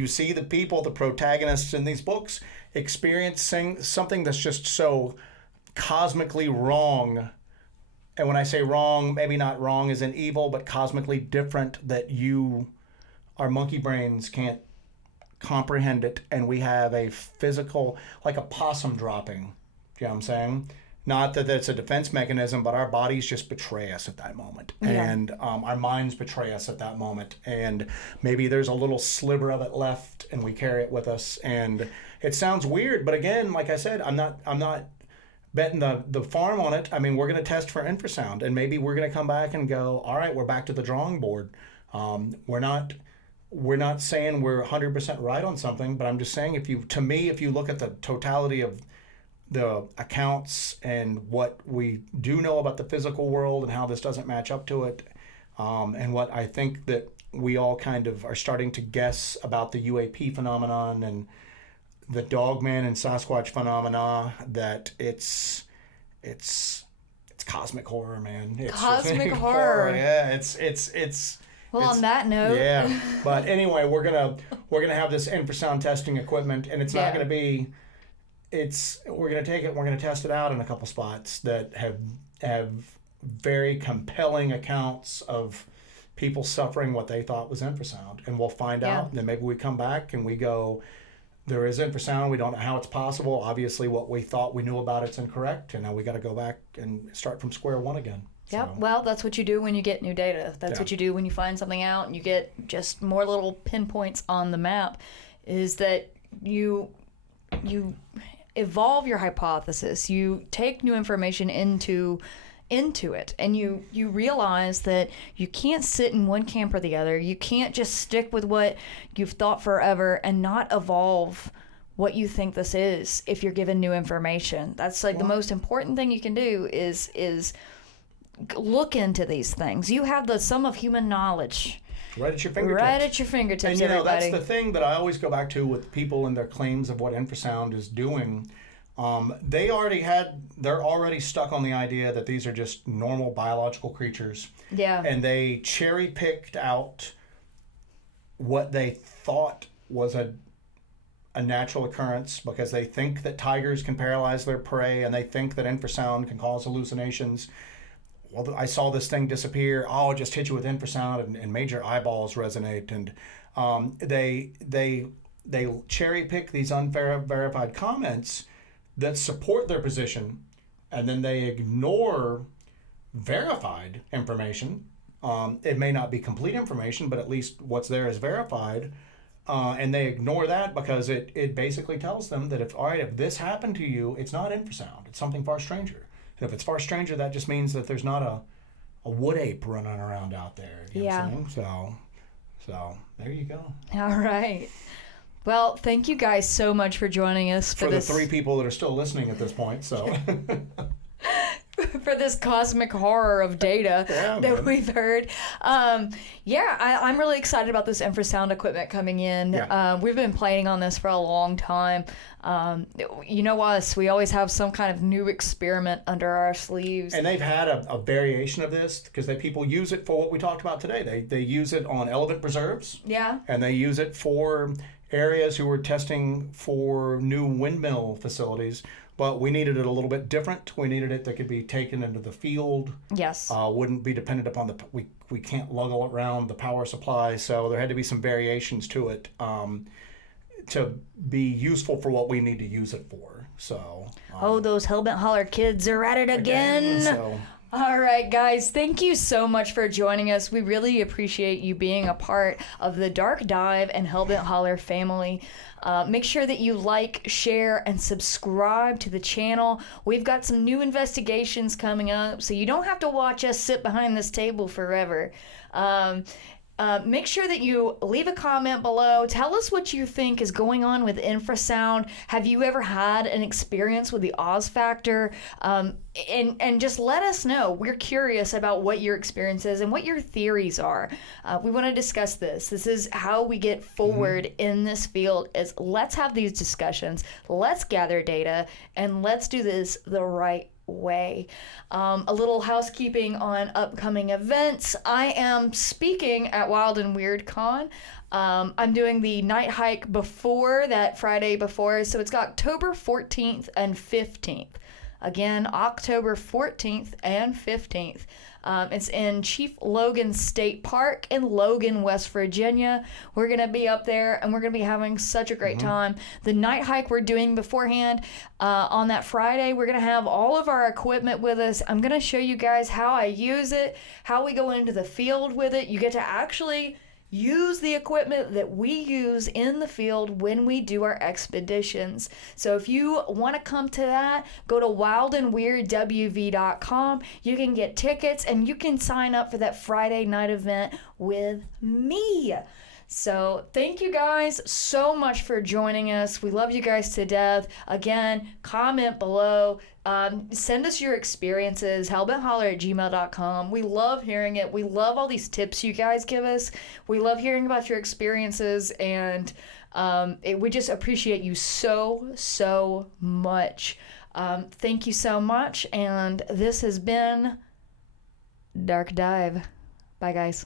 see the people, the protagonists in these books, experiencing something that's just so cosmically wrong. And when I say wrong, maybe not wrong as in evil, but cosmically different, that our monkey brains can't comprehend it, and we have a physical, like a possum dropping. You know what I'm saying? Not that that's a defense mechanism, but our bodies just betray us at that moment. Yeah. And our minds betray us at that moment. And maybe there's a little sliver of it left, and we carry it with us. And it sounds weird, but again, like I said, I'm not betting the farm on it. I mean, we're going to test for infrasound, and maybe we're going to come back and go, all right, we're back to the drawing board. We're not saying we're 100% right on something, but I'm just saying if you look at the totality of the accounts and what we do know about the physical world and how this doesn't match up to it, and what I think that we all kind of are starting to guess about the UAP phenomenon and the Dogman and Sasquatch phenomena, that it's cosmic horror, man. It's cosmic horror. Yeah, it's. Well, on that note. Yeah, but anyway, we're gonna have this infrasound testing equipment, and it's not gonna be. We're gonna take it. We're gonna test it out in a couple spots that have very compelling accounts of people suffering what they thought was infrasound, and we'll find out. And then maybe we come back and we go, there is infrasound. We don't know how it's possible. Obviously, what we thought we knew about it's incorrect, and now we got to go back and start from square one again. Yep. So, Well, that's what you do when you get new data. That's what you do when you find something out and you get just more little pinpoints on the map, is that you evolve your hypothesis. You take new information into it, and you realize that you can't sit in one camp or the other. You can't just stick with what you've thought forever and not evolve what you think this is if you're given new information. That's like the most important thing you can do is look into these things. You have the sum of human knowledge right at your fingertips. Right at your fingertips, and everybody. That's the thing that I always go back to with people and their claims of what infrasound is doing. They're already stuck on the idea that these are just normal biological creatures. Yeah. And they cherry picked out what they thought was a natural occurrence because they think that tigers can paralyze their prey and they think that infrasound can cause hallucinations. Well, I saw this thing disappear. Oh, it just hit you with infrasound and made your eyeballs resonate. And they cherry pick these unverified comments that support their position, and then they ignore verified information. It may not be complete information, but at least what's there is verified. And they ignore that because it basically tells them that if this happened to you, it's not infrasound. It's something far stranger. And if it's far stranger, that just means that there's not a wood ape running around out there. You know what I'm saying? So there you go. All right. Well, thank you guys so much for joining us for this. The 3 people that are still listening at this point. So for this cosmic horror of data that we've heard. I'm really excited about this infrasound equipment coming in. Yeah. We've been planning on this for a long time. You know us, we always have some kind of new experiment under our sleeves. And they've had a variation of this because people use it for what we talked about today. They use it on elephant preserves. Yeah. And they use it for areas who were testing for new windmill facilities. But we needed it a little bit different. We needed it that could be taken into the field. Yes. Wouldn't be dependent upon we can't luggle around the power supply. So there had to be some variations to it to be useful for what we need to use it for. So. Those Hellbent Holler kids are at it again. So. All right, guys, thank you so much for joining us. We really appreciate you being a part of the Dark Dive and Hellbent Holler family. Make sure that you like, share, and subscribe to the channel. We've got some new investigations coming up, so you don't have to watch us sit behind this table forever. Make sure that you leave a comment below. Tell us what you think is going on with infrasound. Have you ever had an experience with the Oz factor? And just let us know. We're curious about what your experience is and what your theories are. We want to discuss this. This is how we get forward in this field. Is let's have these discussions. Let's gather data, and let's do this the right way. A little housekeeping on upcoming events. I am speaking at Wild and Weird Con. I'm doing the night hike before that Friday before, so it's October 14th and 15th. Again, October 14th and 15th. It's in Chief Logan State Park in Logan, West Virginia. We're going to be up there, and we're going to be having such a great time. The night hike we're doing beforehand, on that Friday, we're going to have all of our equipment with us. I'm going to show you guys how I use it, how we go into the field with it. You get to actually use the equipment that we use in the field when we do our expeditions. So if you want to come to that, go to wildandweirdwv.com. You can get tickets and you can sign up for that Friday night event with me. So thank you guys so much for joining us. We love you guys to death. Again, comment below. Send us your experiences, hellbentholler@gmail.com. We love hearing it. We love all these tips you guys give us. We love hearing about your experiences, and we just appreciate you so much. Thank you so much, and this has been Dark Dive. Bye, guys.